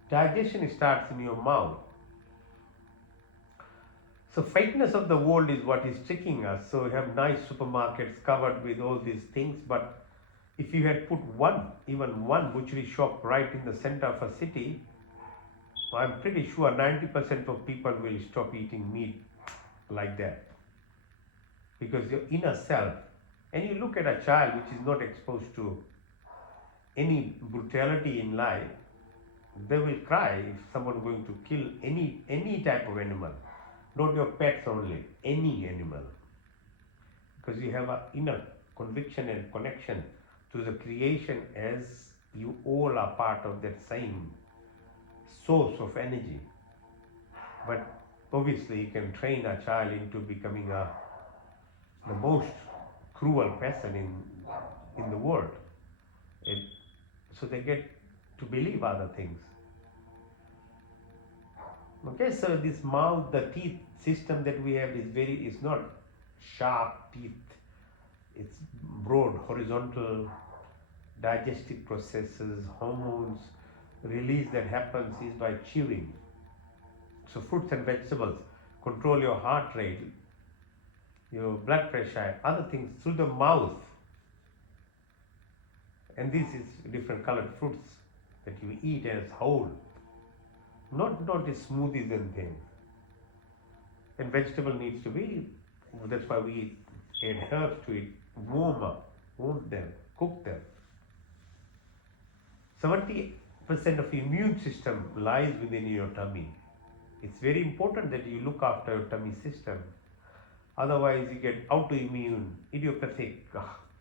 Digestion starts in your mouth. So fakeness of the world is what is tricking us. So we have nice supermarkets covered with all these things, but if you had put even one butchery shop right in the center of a city, I'm pretty sure 90% of people will stop eating meat like that. Because your inner self, and you look at a child which is not exposed to any brutality in life, they will cry if someone is going to kill any type of animal, not your pets only, any animal, because you have an inner conviction and connection to the creation, as you all are part of that same source of energy. But obviously you can train a child into becoming the most cruel person in the world, it, so they get to believe other things. Okay, so this mouth, the teeth system that we have is not sharp teeth. It's broad, horizontal, digestive processes, hormones release that happens is by chewing. So fruits and vegetables control your heart rate, your blood pressure, other things through the mouth. And this is different colored fruits that you eat as whole, not the smoothies and things. And vegetable needs to be, that's why we add herbs to it, warm them, cook them. 70% of immune system lies within your tummy. It's very important that you look after your tummy system. Otherwise, you get autoimmune, idiopathic,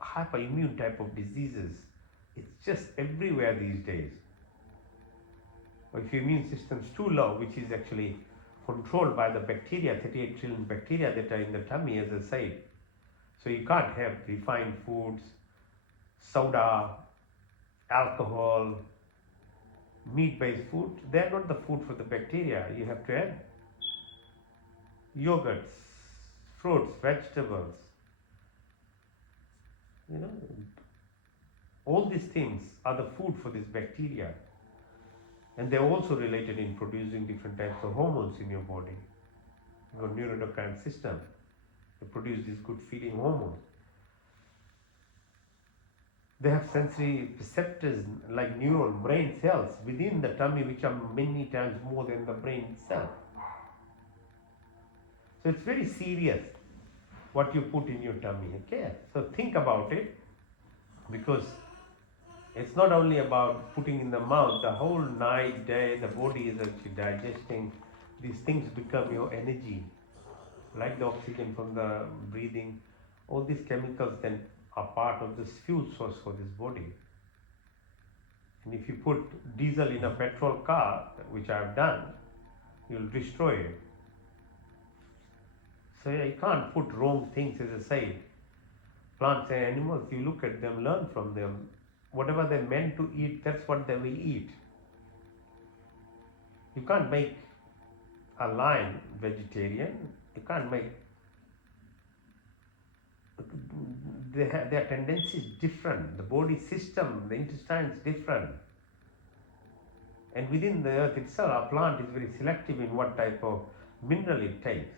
hyperimmune type of diseases. It's just everywhere these days. Or if your immune system is too low, which is actually controlled by the bacteria, 38 trillion bacteria that are in the tummy, as I said. So you can't have refined foods, soda, alcohol, meat-based food. They're not the food for the bacteria. You have to have yogurts, fruits, vegetables. You know, all these things are the food for this bacteria. And they're also related in producing different types of hormones in your body. Your neuroendocrine system, they produce these good feeling hormones. They have sensory receptors like neuron brain cells within the tummy, which are many times more than the brain itself. So it's very serious what you put in your tummy. Okay, so think about it, because it's not only about putting in the mouth. The whole night, day, the body is actually digesting. These things become your energy, like the oxygen from the breathing. All these chemicals then are part of this fuel source for this body. And if you put diesel in a petrol car, which I have done, you'll destroy it. So you can't put wrong things, as I say. Plants and animals, you look at them, learn from them. Whatever they're meant to eat, that's what they will eat. You can't make a lion vegetarian. You can't make. Their tendency is different. The body system, the intestine is different. And within the earth itself, our plant is very selective in what type of mineral it takes.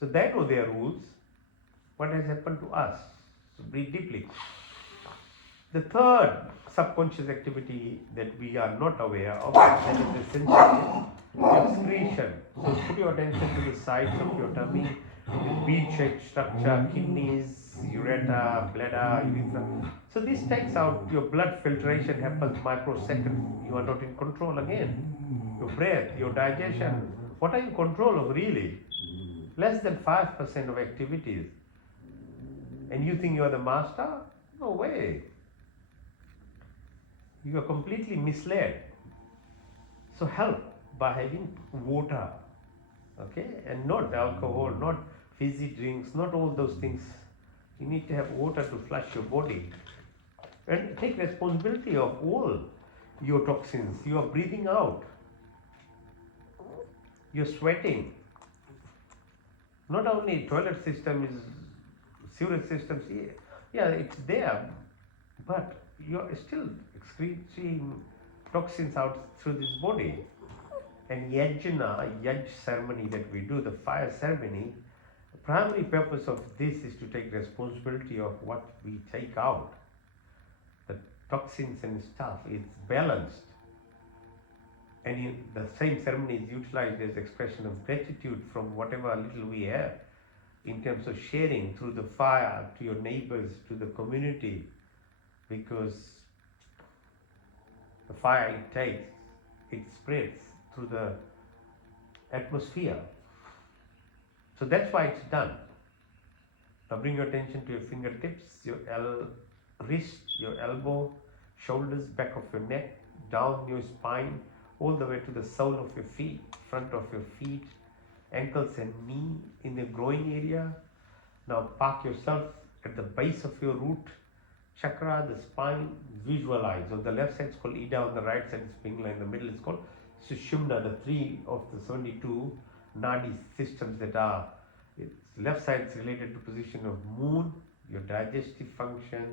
So they know their rules. What has happened to us? So breathe deeply. The third subconscious activity that we are not aware of, that is essentially excretion. So put your attention to the sides of your tummy, the bead-shaped structure, kidneys, ureter, bladder, urethra. So this takes out, your blood filtration happens microsecond. You are not in control again. Your breath, your digestion, what are you in control of really? Less than 5% of activities. And you think you are the master? No way. You are completely misled. So help by having water, okay, and not alcohol, not fizzy drinks, not all those things. You need to have water to flush your body, and take responsibility of all your toxins. You are breathing out, you're sweating. Not only toilet system is, sewage system, yeah, it's there, but you're still excreting toxins out through this body. And yaj ceremony that we do, the fire ceremony, the primary purpose of this is to take responsibility of what we take out. The toxins and stuff, it's balanced. And the same ceremony is utilized as expression of gratitude from whatever little we have in terms of sharing through the fire to your neighbors, to the community, because the fire it takes, it spreads through the atmosphere. So that's why it's done. Now bring your attention to your fingertips, your wrist, your elbow, shoulders, back of your neck, down your spine, all the way to the sole of your feet, front of your feet, ankles and knee in the groin area. Now park yourself at the base of your root chakra, the spine. Visualize. On the left side it's called Ida, on the right side it's Pingala, in the middle it's called Sushumna, the three of the 72 Nadi systems that are. Its left side is related to position of moon, your digestive function,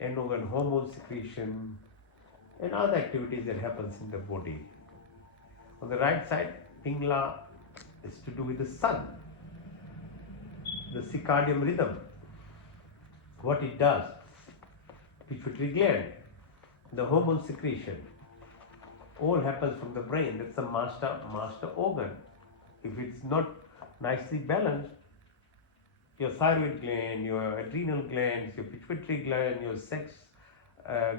and organ hormone secretion, and other activities that happens in the body. On the right side, Pingala is to do with the sun, the circadian rhythm, what it does, pituitary gland, the hormone secretion, all happens from the brain. That's the master organ. If it's not nicely balanced, your thyroid gland, your adrenal glands, your pituitary gland, your sex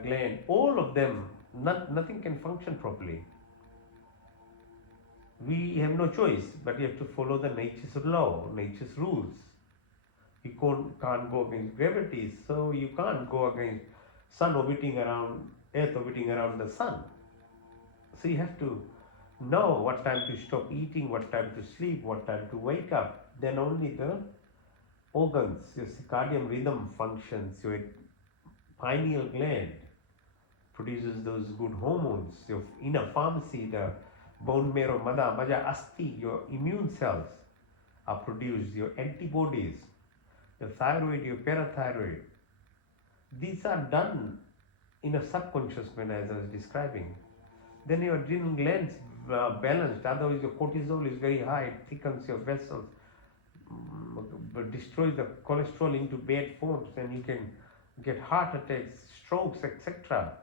gland, all of them, nothing can function properly. We have no choice, but you have to follow the nature's law, nature's rules. You can't go against gravity, so you can't go against sun orbiting around, earth orbiting around the sun. So you have to know what time to stop eating, what time to sleep, what time to wake up. Then only the organs, your circadian rhythm functions, your pineal gland produces those good hormones, your inner pharmacy, the bone marrow, mada, maja, asti, your immune cells are produced, your antibodies, your thyroid, your parathyroid. These are done in a subconscious manner, as I was describing. Then your adrenal glands balanced, otherwise your cortisol is very high, it thickens your vessels, destroys the cholesterol into bad forms, and you can get heart attacks, strokes, etc.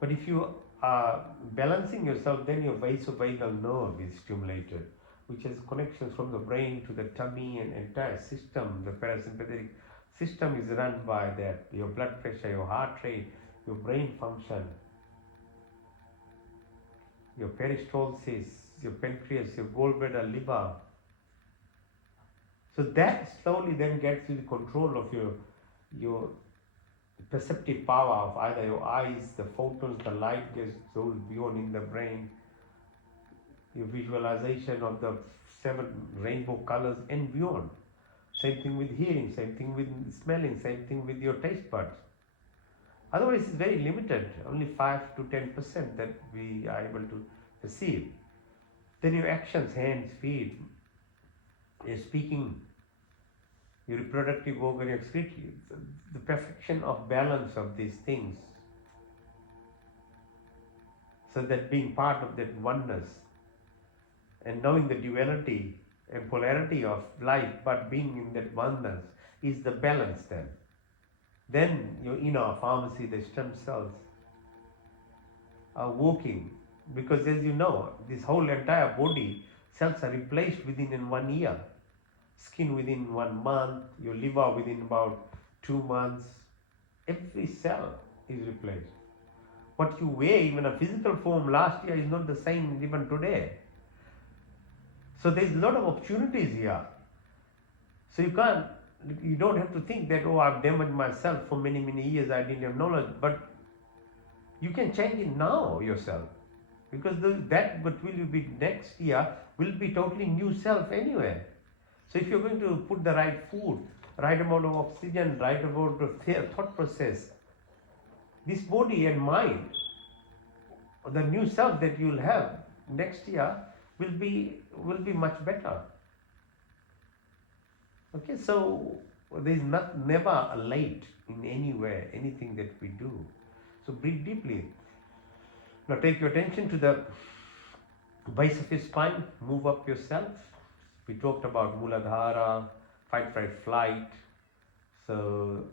But if you are balancing yourself, then your vasovagal nerve is stimulated, which has connections from the brain to the tummy and entire system. The parasympathetic system is run by that, your blood pressure, your heart rate, your brain function, your peristalsis, your pancreas, your gallbladder, liver. So that slowly then gets you the control of your perceptive power of either your eyes, the photons, the light goes beyond in the brain, your visualization of the 7 rainbow colors and beyond. Same thing with hearing, same thing with smelling, same thing with your taste buds. Otherwise, it's very limited, only 5 to 10% that we are able to perceive. Then your actions, hands, feet, your speaking, your reproductive organ, your excretory, the perfection of balance of these things. So that being part of that oneness and knowing the duality and polarity of life, but being in that oneness is the balance then. Then your inner pharmacy, the stem cells, are working, because as you know, this whole entire body, cells are replaced within 1 year. Skin within 1 month, your liver within about 2 months. Every cell is replaced. What you weigh, even a physical form last year, is not the same even today. So there is a lot of opportunities here. So you don't have to think that, oh, I've damaged myself for many years, I didn't have knowledge. But you can change it now yourself, because that what will be next year will be totally new self anyway. So if you're going to put the right food, right amount of oxygen, right amount of thought process, this body and mind, the new self that you'll have next year will be much better. Okay, so there is never a late in any way, anything that we do. So breathe deeply. Now take your attention to the base of your spine, move up yourself. We talked about Muladhara, fight, fright, flight, so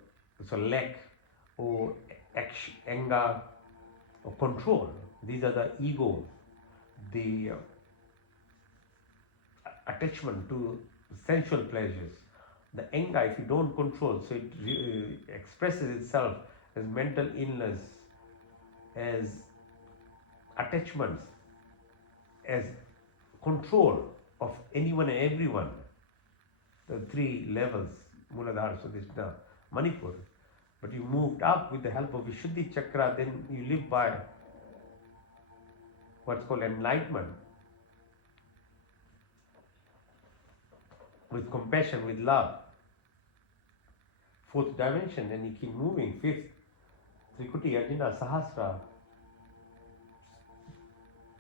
lack or anger or control. These are the ego, the attachment to sensual pleasures. The anger, if you don't control, so it expresses itself as mental illness, as attachments, as control of anyone and everyone. The three levels, Muladhara, Swadhisthana, Manipur. But you moved up with the help of Vishuddhi Chakra, then you live by what's called enlightenment, with compassion, with love. Fourth dimension, and you keep moving. Fifth, Trikuti, Ajna, Sahasra.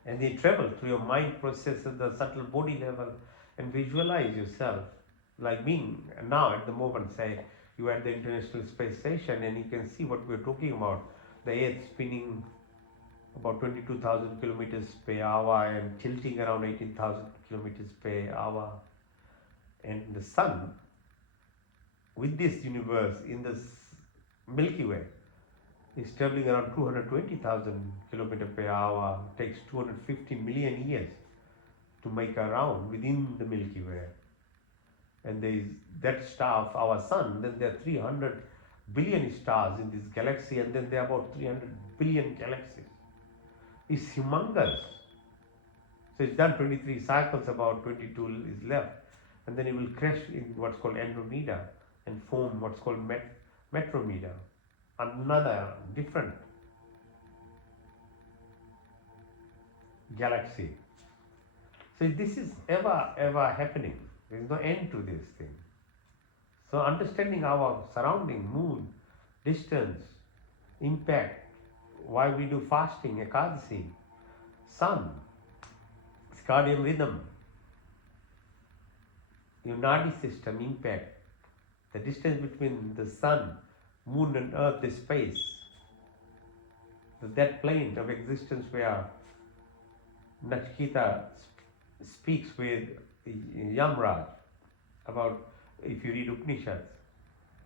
And they travel through your mind process at the subtle body level and visualize yourself like being now at the moment, say you are at the International Space Station and you can see what we're talking about. The Earth spinning about 22,000 kilometers per hour and tilting around 18,000 kilometers per hour. And the sun with this universe in this Milky Way is traveling around 220,000 kilometers per hour. It takes 250 million years to make a round within the Milky Way. And there is that star of our sun, then there are 300 billion stars in this galaxy, and then there are about 300 billion galaxies. It's humongous. So it's done 23 cycles, about 22 is left. And then it will crash in what's called Andromeda and form what's called Metromeda, another different galaxy. So this is ever happening. There is no end to this thing. So understanding our surrounding, mood, distance, impact, why we do fasting, Ekadasi, sun, circadian rhythm, your nadi system, impact, the distance between the sun, moon and earth, the space, that plane of existence where Nachiketa speaks with Yamraj about, if you read Upanishads,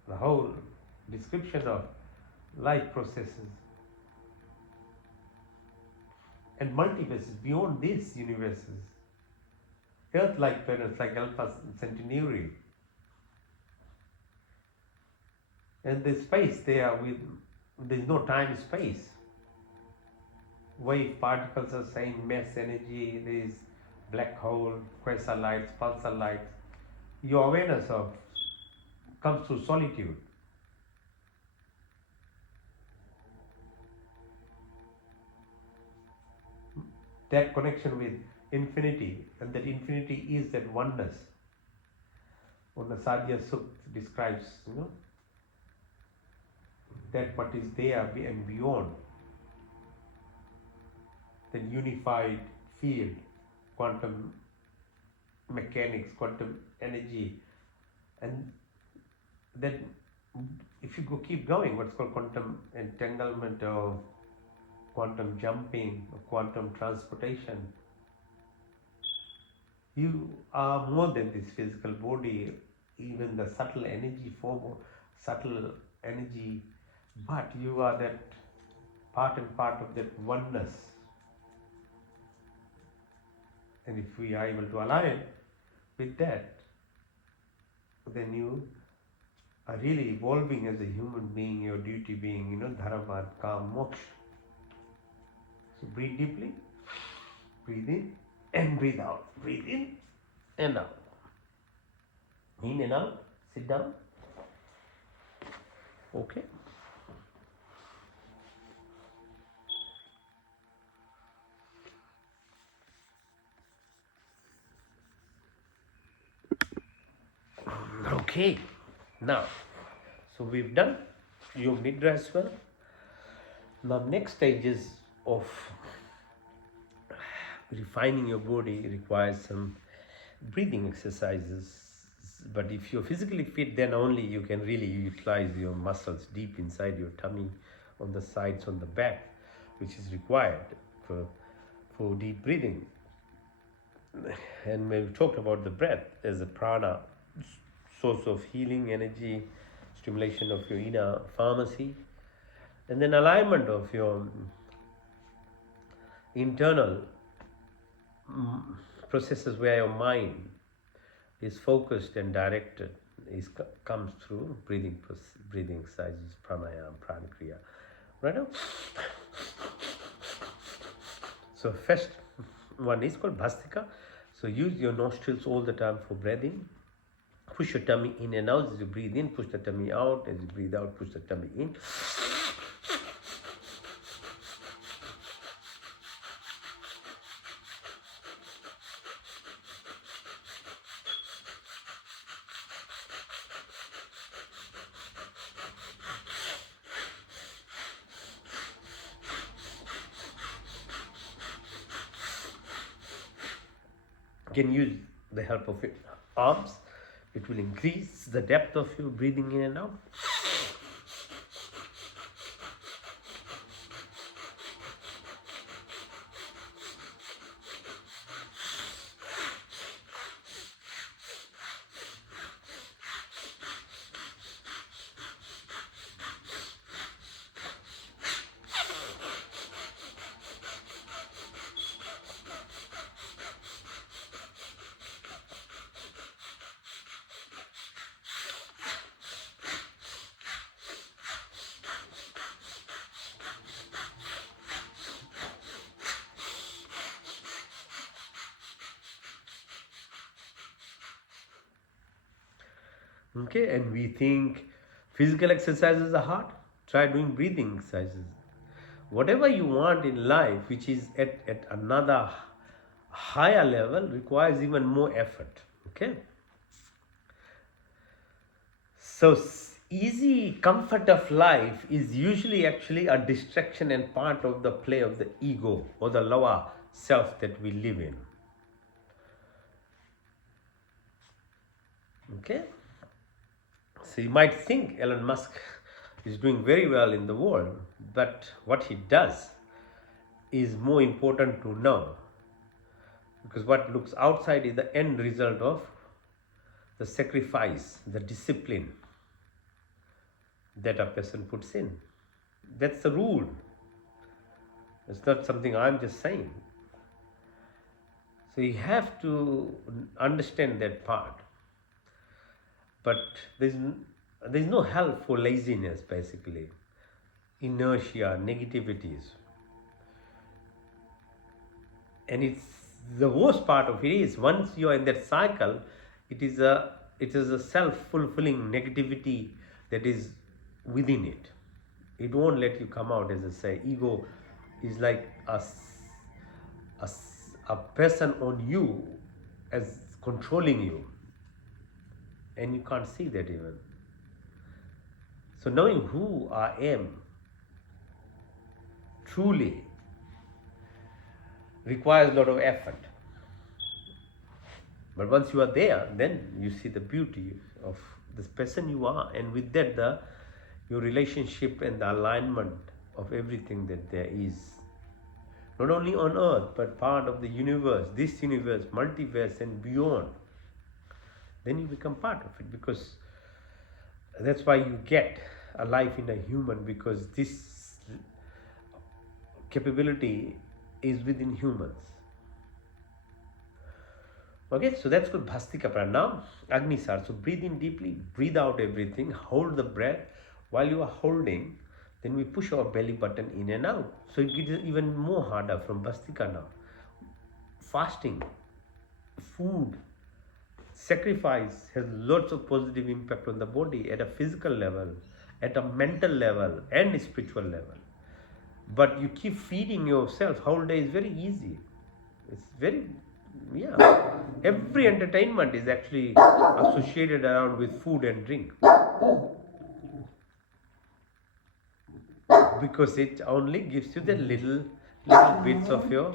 the whole description of life processes and multiverses beyond these universes, Earth-like planets like Alpha Centauri, and the space there there is no time space. Wave particles are saying mass energy, there is black hole, quasar lights, pulsar lights. Your awareness of comes through solitude. That connection with infinity, and that infinity is that oneness. When the Sadhya Sukta describes, that what is there and beyond, that unified field, quantum mechanics, quantum energy, and then if you keep going, what's called quantum entanglement or quantum jumping or quantum transportation, you are more than this physical body, even the subtle energy form, subtle energy, but you are that part and part of that oneness. And if we are able to align with that, then you are really evolving as a human being, your duty being, dharma, kam, moksha. So breathe deeply, breathe in and breathe out. Breathe in and out. In and out, sit down. Okay. Okay, now, so we've done Yoga Nidra as well. Now, next stages of refining your body requires some breathing exercises. But if you're physically fit, then only you can really utilize your muscles deep inside your tummy, on the sides, on the back, which is required for deep breathing. And when we talked about the breath as a prana, source of healing, energy, stimulation of your inner pharmacy, and then alignment of your internal processes where your mind is focused and directed comes through breathing exercises, pranayama, pranakriya. Right now, so first one is called bhastika. So use your nostrils all the time for breathing. Push your tummy in and out as you breathe in. Push the tummy out as you breathe out. Push the tummy in. You can use the help of your arms. It will increase the depth of your breathing in and out. Okay, and we think physical exercises are hard. Try doing breathing exercises. Whatever you want in life, which is at another higher level, requires even more effort. Okay, so easy comfort of life is usually actually a distraction and part of the play of the ego or the lower self that we live in. Okay, so you might think Elon Musk is doing very well in the world, but what he does is more important to know, because what looks outside is the end result of the sacrifice, the discipline that a person puts in. That's the rule. It's not something I'm just saying. So you have to understand that part. But there's no help for laziness, basically. Inertia, negativities. And it's the worst part of it is once you are in that cycle, it is a self-fulfilling negativity that is within it. It won't let you come out, as I say. Ego is like a person on you as controlling you, and you can't see that even. So knowing who I am truly requires a lot of effort. But once you are there, then you see the beauty of this person you are, and with that your relationship and the alignment of everything that there is, not only on earth but part of the universe, this universe, multiverse and beyond. Then you become part of it, because that's why you get a life in a human, because this capability is within humans. Okay, so that's called Bhastika Prana. Now, Agnisar. So breathe in deeply, breathe out everything, hold the breath. While you are holding, then we push our belly button in and out. So it gets even more harder from Bhastika now. Fasting, food, sacrifice has lots of positive impact on the body at a physical level, at a mental level and spiritual level. But you keep feeding yourself whole day is very easy. It's very, every entertainment is actually associated around with food and drink, because it only gives you the little bits of your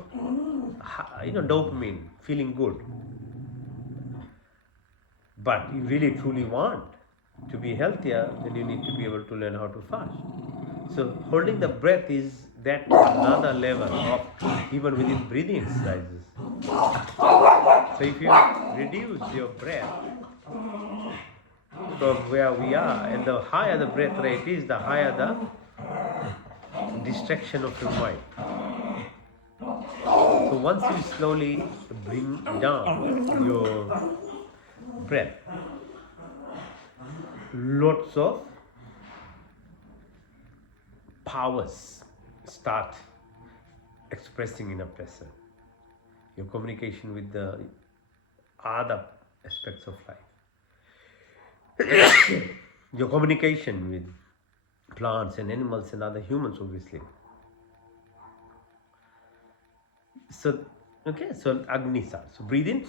dopamine, feeling good. But you really truly want to be healthier, then you need to be able to learn how to fast. So holding the breath is that another level of even within breathing exercises. So if you reduce your breath from where we are, and the higher the breath rate is, the higher the distraction of your mind. So once you slowly bring down your breath, lots of powers start expressing in a person. Your communication with the other aspects of life, your communication with plants and animals and other humans, obviously. So, okay, so Agni Sar. So breathe in,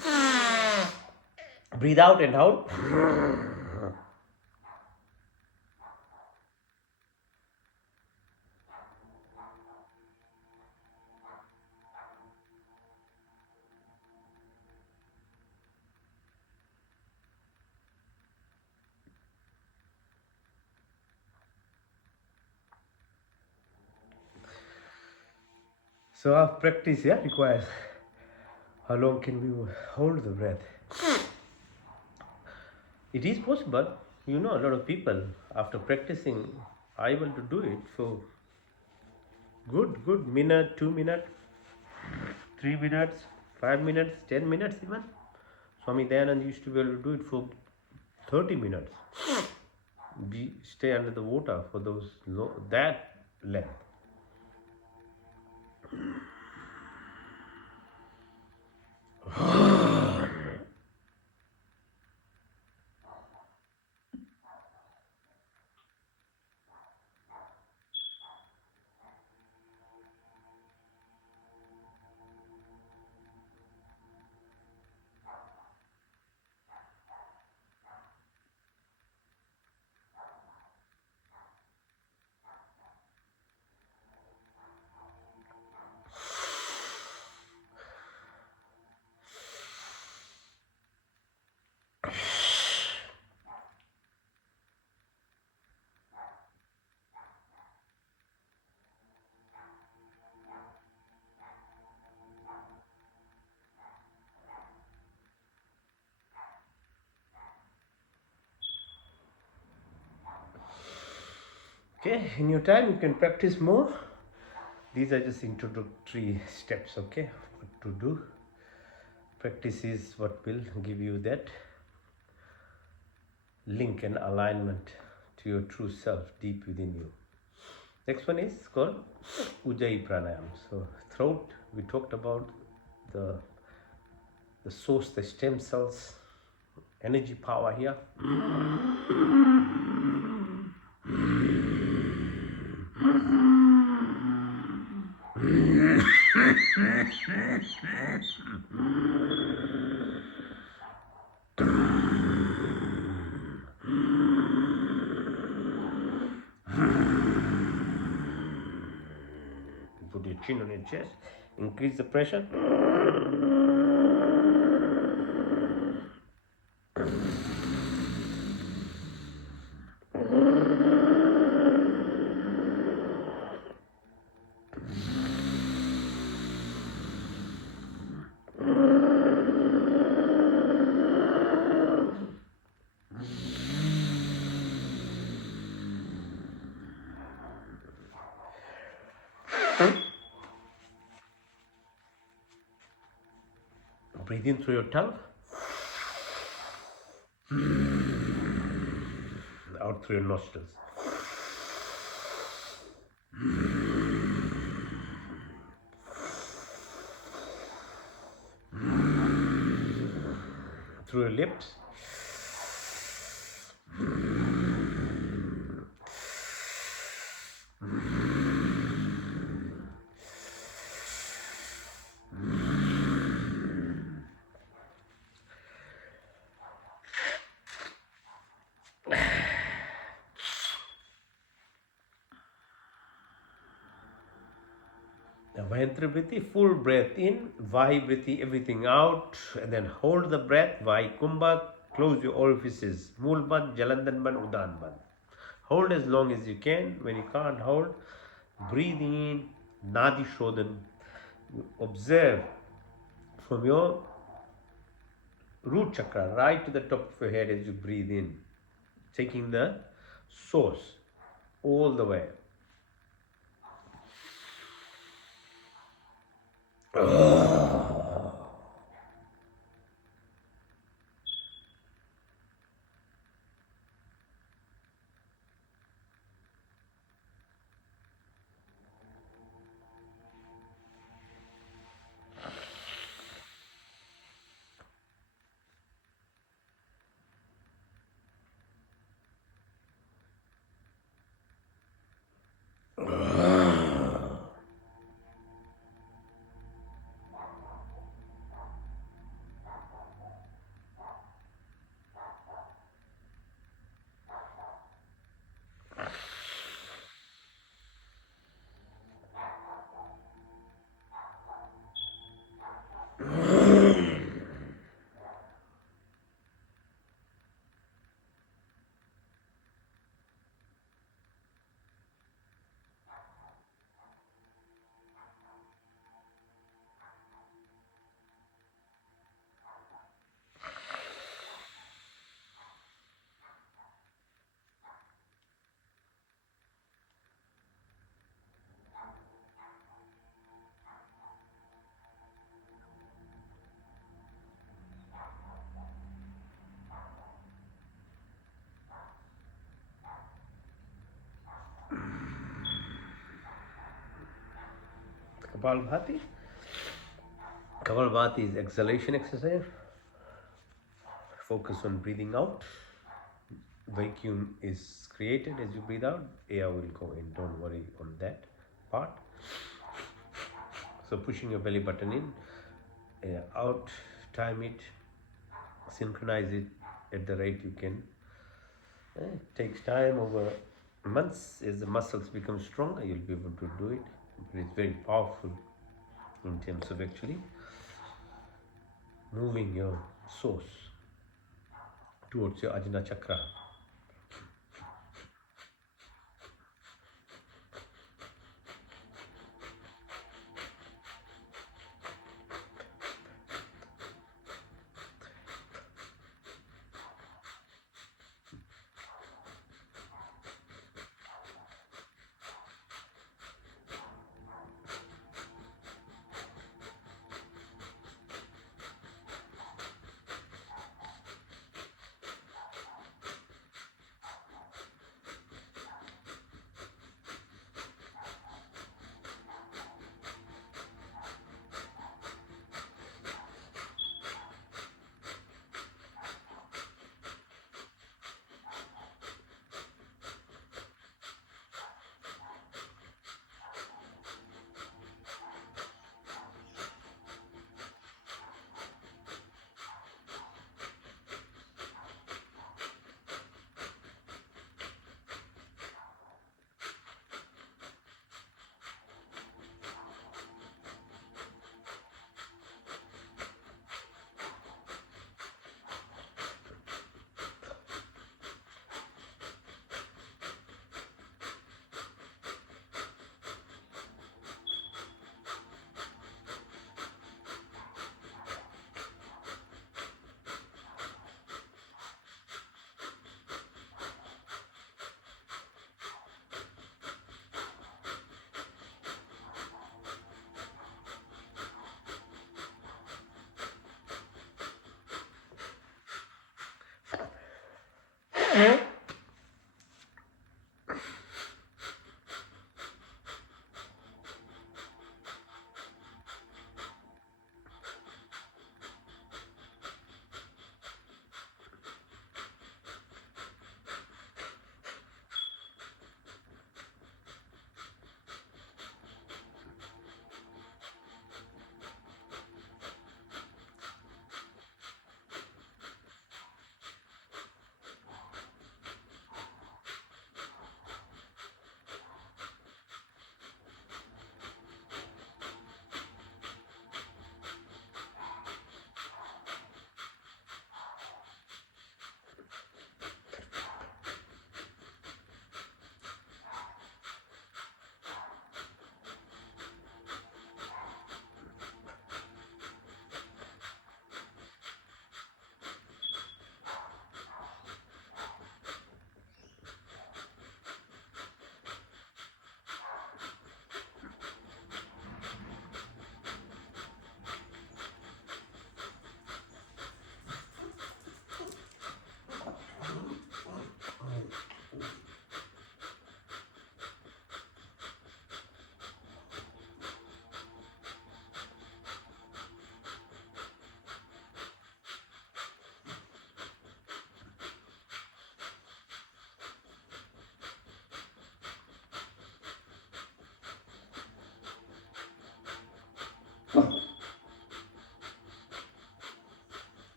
breathe out and out. So our practice, yeah, requires how long can we hold the breath? It is possible. You know, a lot of people after practicing are able to do it for good minute, 2 minutes, 3 minutes, 5 minutes, 10 minutes even. Swami Dayanand used to be able to do it for 30 minutes. Stay under the water for that length. Okay, in your time you can practice more. These are just introductory steps, okay, what to do. Practice is what will give you that link and alignment to your true self deep within you. Next one is called Ujjayi Pranayam. So throat, we talked about the source, the stem cells, energy power here. Put your chin on your chest, increase the pressure. Breathe in through your tongue, out through your nostrils. Through your lips. Now, Mahentra Vritti, full breath in, Vahi Vritti, everything out, and then hold the breath, Vahi Kumbha, close your orifices, Mulban, Jalandanban, Udanban. Hold as long as you can. When you can't hold, breathe in, Nadi Shodhan. You observe from your root chakra right to the top of your head as you breathe in, taking the source all the way. Kapalbhati. Kapalbhati is exhalation exercise. Focus on breathing out. Vacuum is created as you breathe out. Air will go in. Don't worry on that part. So pushing your belly button in, air out, time it, synchronize it at the rate you can. It takes time over months. As the muscles become stronger, you'll be able to do it. But it's very powerful in terms of actually moving your source towards your Ajna Chakra.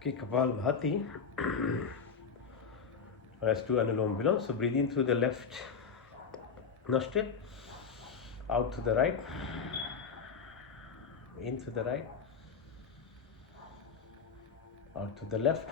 Okay, Kapalbhati. Let's do Anulom Vilom. So breathe in through the left nostril, out to the right, in to the right, out to the left.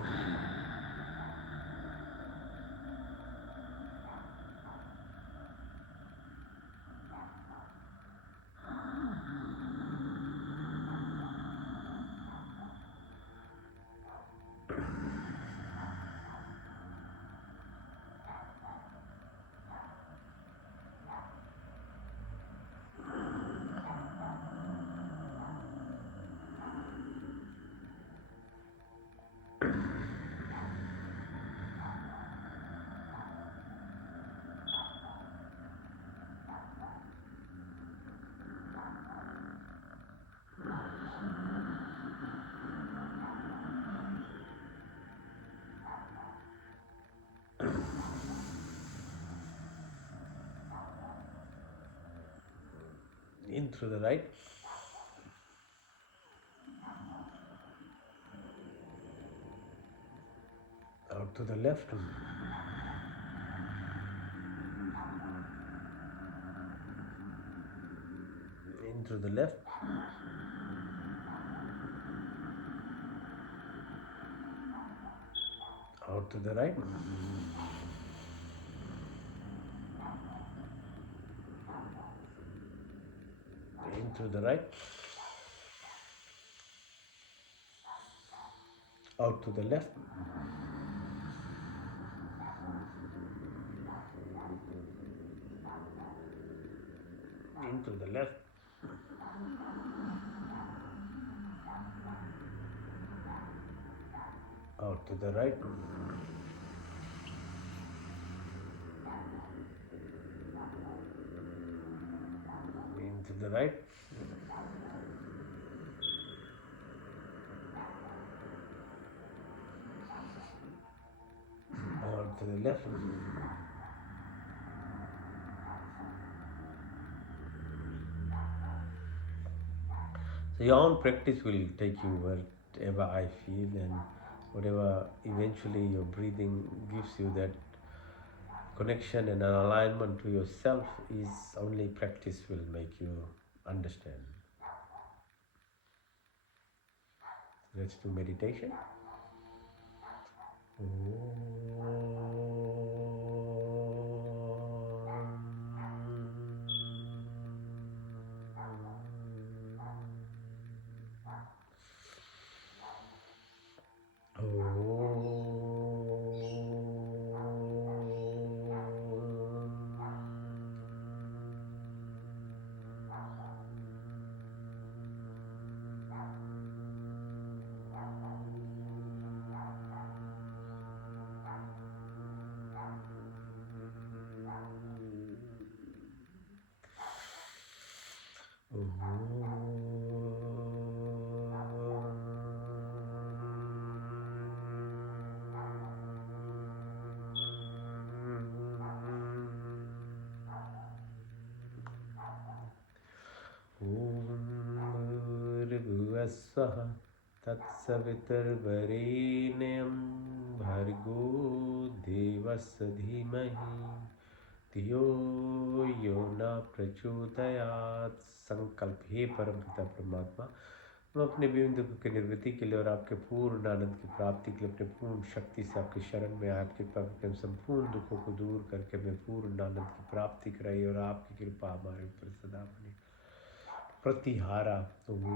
In through the right, out to the left, in through the left, out to the right, in through the right, out to the left, into the left, out to the right, into the right, out to the left. So your own practice will take you wherever I feel, and whatever eventually your breathing gives you that connection and an alignment to yourself is only practice will make you understand. Let's do meditation. Svah Tatsavitarvarenyam Bhargo Devasya Dhimahi Dhiyo Yona Prachodayat. संकल्प हे परम पिता परमात्मा, मैं अपने विभिन्न दुखों की निवृत्ति के लिए और आपके पूर्ण आनंद की प्राप्ति के लिए अपने पूर्ण शक्ति से आपकी शरण में आपके कृपा संपूर्ण दुखों को दूर करके मैं पूर्ण आनंद की प्राप्ति कराई और आपकी कृपा हमारे ऊपर सदा बनी। प्रतिहारा। ओम।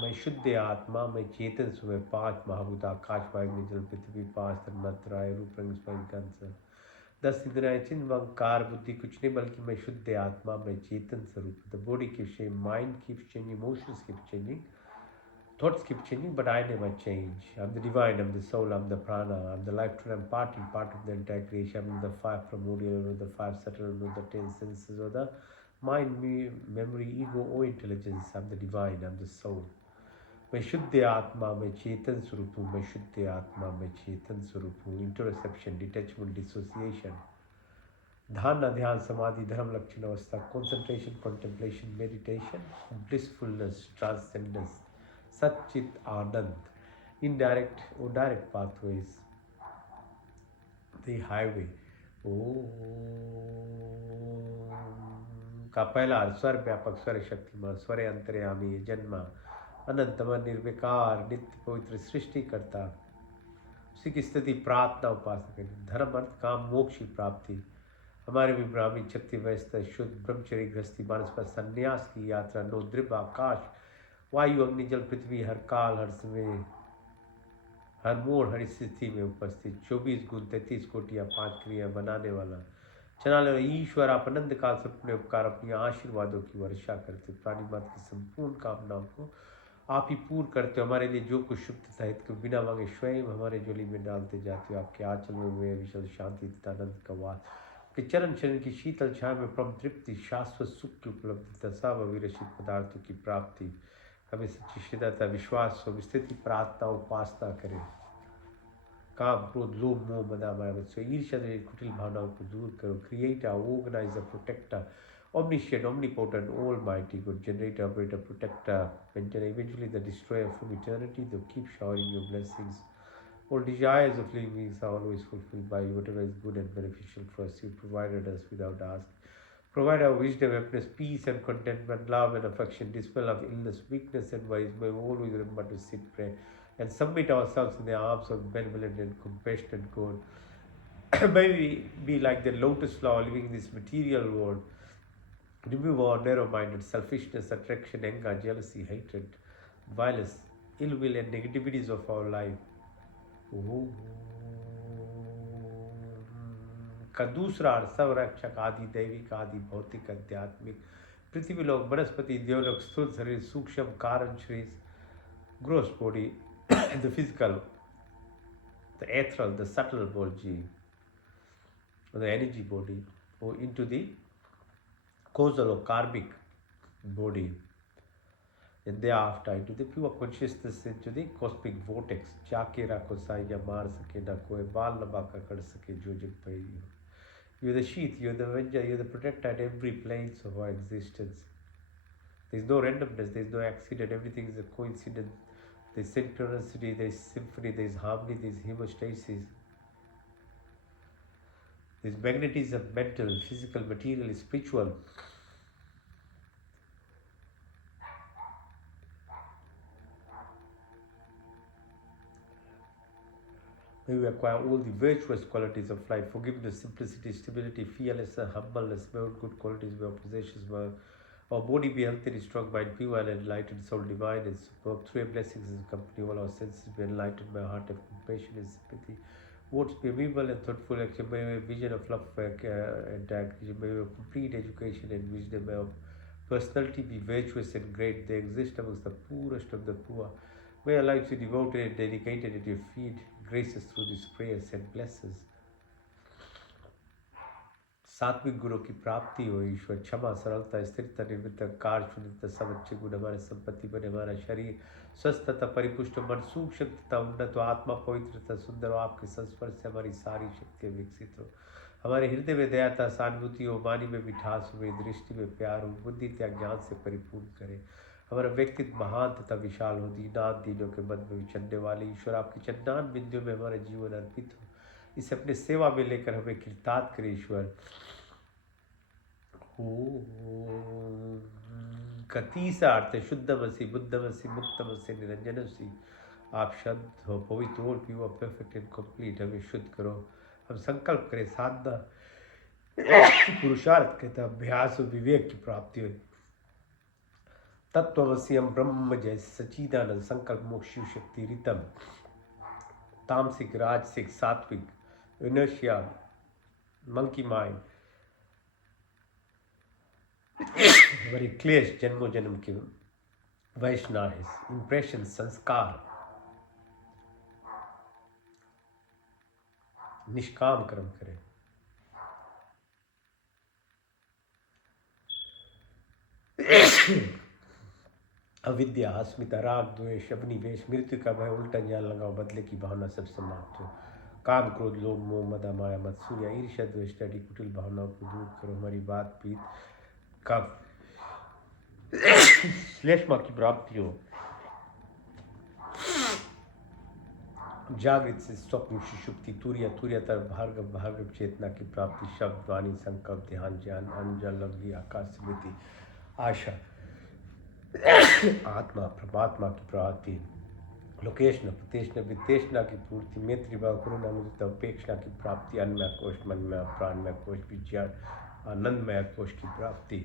मैं शुद्ध आत्मा, मैं चेतन सुबह 5 महाभूत आकाश वायु जल पृथ्वी 5 तन्मात्रा रूप रंग स्पर्श गंध 10 इंद्रियाँ चिन्ह अहंकार बुद्धि कुछ नहीं, बल्कि मैं शुद्ध आत्मा, मैं चेतन स्वरूप। The body keeps changing, mind keeps changing, emotions keep changing, thoughts keep changing, but I never change. I'm the divine, I'm the soul, I'm the prana, I'm the life truth, I'm part of the entire creation. I'm the five primordial, or the five subtle, or the 10 senses, or the mind, me, memory, ego, or intelligence. I'm the divine, I'm the soul. मैं शुद्ध आत्मा, मैं चेतन स्वरूप हूँ। मैं शुद्ध आत्मा, मैं चेतन स्वरूप हूँ। इंटरसेप्शन, डिटैचमेंट, डिसोसिएशन, धारणा, ध्यान, समाधि, dharma, lakshana avastha, concentration, contemplation, meditation, blissfulness, transcendence, sachchit ananda, indirect और direct pathways, the highway. Om का पहला स्वर व्यापक, स्वर शक्तिमान, स्वर अंतर्यामी, जन्मा, अनंतम, निर्विकार, नित्य पवित्र, सृष्टि करता, उसी की स्थिति प्रार्थना उपासना करनी। धर्म अर्थ काम मोक्ष की प्राप्ति। हमारे भी ब्राह्मी क्षत्रिय वैश्य शुद्ध ब्रह्मचर्य गृहस्थी मानस पर संन्यास की यात्रा। नो द्रिव आकाश वायु अग्नि जल पृथ्वी हर काल हर समय हर मोड़ हर स्थिति में उपस्थित। 24 गुण 33 कोटियाँ 5 क्रिया बनाने वाला चनाले ईश्वर, आप अनंत काल से अपने उपकार अपनी आशीर्वादों की वर्षा करते। प्राणी मात्र की संपूर्ण कामनाओं को आप ही पूर्ण करते हो। हमारे लिए जो कुछ शुभ तथा हित को बिना मांगे स्वयं हमारे झोली में डालते जाते हो। आपके आंचल में हुए विशल शांति तथा आनंद का वास, आपके चरण चरण की शीतल छाया में परम तृप्ति, शाश्वत सुख की उपलब्धि, सब अविरसित पदार्थों की प्राप्ति। हमें सच्ची श्रद्धा विश्वास हो स्थिति प्रार्थना उपासना करें। काम क्रोध लोभ मोह मदा माया मत्सर ईर्ष्या कुटिल भावनाओं को दूर करो। Creator, organiser, protector, omniscient, omnipotent, almighty, good generator, operator, protector, maintainer, eventually the destroyer from eternity, to keep showering your blessings. All desires of living beings are always fulfilled by you. Whatever is good and beneficial for us, you provided us without asking. Provide our wisdom, happiness, peace and contentment, love and affection, dispel of illness, weakness and vice. May we always remember to sit, pray, and submit ourselves in the arms of benevolent and compassionate God. May we be like the lotus flower living in this material world. Remove our narrow-minded selfishness, attraction, anger, jealousy, hatred, violence, ill will and negativities of our life. का दूसरा अर्थ संरक्षक, आदि दैविक, आदि भौतिक, आध्यात्मिक, पृथ्वी लोक, वनस्पति, देवलोक, स्थूल शरीर, सूक्ष्म कारण शरीर, gross body, the physical, the ethereal, the subtle body, the energy body, or into the causal or karmic body, and thereafter into the pure consciousness, into the cosmic vortex. जाके रखो साई या मार सके ना कोई, बाल न बाका कर सके जो जग पाई हो। You're the sheath, you're the avenger, you're the protector at every plane of our existence. There's no randomness, there's no accident, everything is a coincidence. There's synchronicity, there's symphony, there's harmony, there's hemostasis. There's magnetism, mental, physical, material, spiritual. May we acquire all the virtuous qualities of life: forgiveness, simplicity, stability, fearlessness, humbleness, may all good qualities be our possessions. May our body be healthy and strong, mind pure and enlightened, soul divine and superb. Through your blessings and company, all our senses be enlightened. My heart have compassion and sympathy. Words be amenable and thoughtful action. May our vision of love and action. May our complete education and wisdom. May our personality be virtuous and great. They exist amongst the poorest of the poor. May our lives be devoted and dedicated at your feet. Grace us through these prayers and blessings. सात्विक गुरु की प्राप्ति हो ईश्वर। क्षमा, सरलता, स्थिरता, निर्मितता, कार्य शून्यता, सब अच्छे गुण हमारे संपत्ति बने। हमारा शरीर स्वस्थ तथा परिपुष्ट, मन सूक्ष्म तथा उन्नत, आत्मा पवित्र तथा सुंदर हो। आपके संस्पर्श से हमारी सारी शक्तियाँ विकसित हो। हमारे हृदय में दया था, सहानुभूति हो, वाणी में मिठास हो, दृष्टि में प्यार हो, बुद्धि त्याग ज्ञान से परिपूर्ण करे। हमारा व्यक्तित्व महान तथा विशाल हो, दीनात दीनों के मन में विचरने वाले ईश्वर। आपकी चंदान बिंदु में हमारा जीवन अर्पित हो। इसे अपने सेवा में लेकर हमें कृतार्थ करे ईश्वर। का तीसरा अर्थ है शुद्धमसी, बुद्धमसी, मुक्तमसी, निरंजनमसी। आप शुद्ध हो, पवित्र हो, प्योर, परफेक्ट एंड कंप्लीट। हमें शुद्ध करो। हम संकल्प करें साधना पुरुषार्थ कहता है अभ्यास और विवेक की प्राप्ति हुई। तत्ववश्यम ब्रह्म जैसे सचिदानंद संकल्प मोक्ष शिव शक्ति रितम तामसिक राजसिक सात्विक इनर्शिया मंकी माइंड बड़ी क्लेश जन्मों जन्म के वैष्णव इंप्रेशन संस्कार निष्काम कर्म करें। अविद्या अस्मिता राग द्वेष अभिनिवेश मृत्यु का भय उल्टा ज्ञान लगाओ बदले की भावना सब समाप्त हो। काम क्रोध लोभ मोह मद माया मत्सर्य ईर्ष्या द्वेष टटी कुटिल भावनाओं को दूर करो। हमारी बात पीत का श्लेष्मा की प्राप्ति हो। जागृत से स्वप्न सुषुप्ति तुर्य तुर्यतर भार्गव भार्गव चेतना की प्राप्ति शब्द वाणी संकल्प ध्यान ज्ञान अंजल लग्नि आकाश स्मृति आशा आत्मा परमात्मा की प्राप्ति लोकेशना प्रतेशना विदेशना की पूर्ति मैत्री भाव करुणा मुदिता उपेक्षना की प्राप्ति अन्नमय कोश मनमय प्राणमय कोश विज्ञान आनंदमय कोश की प्राप्ति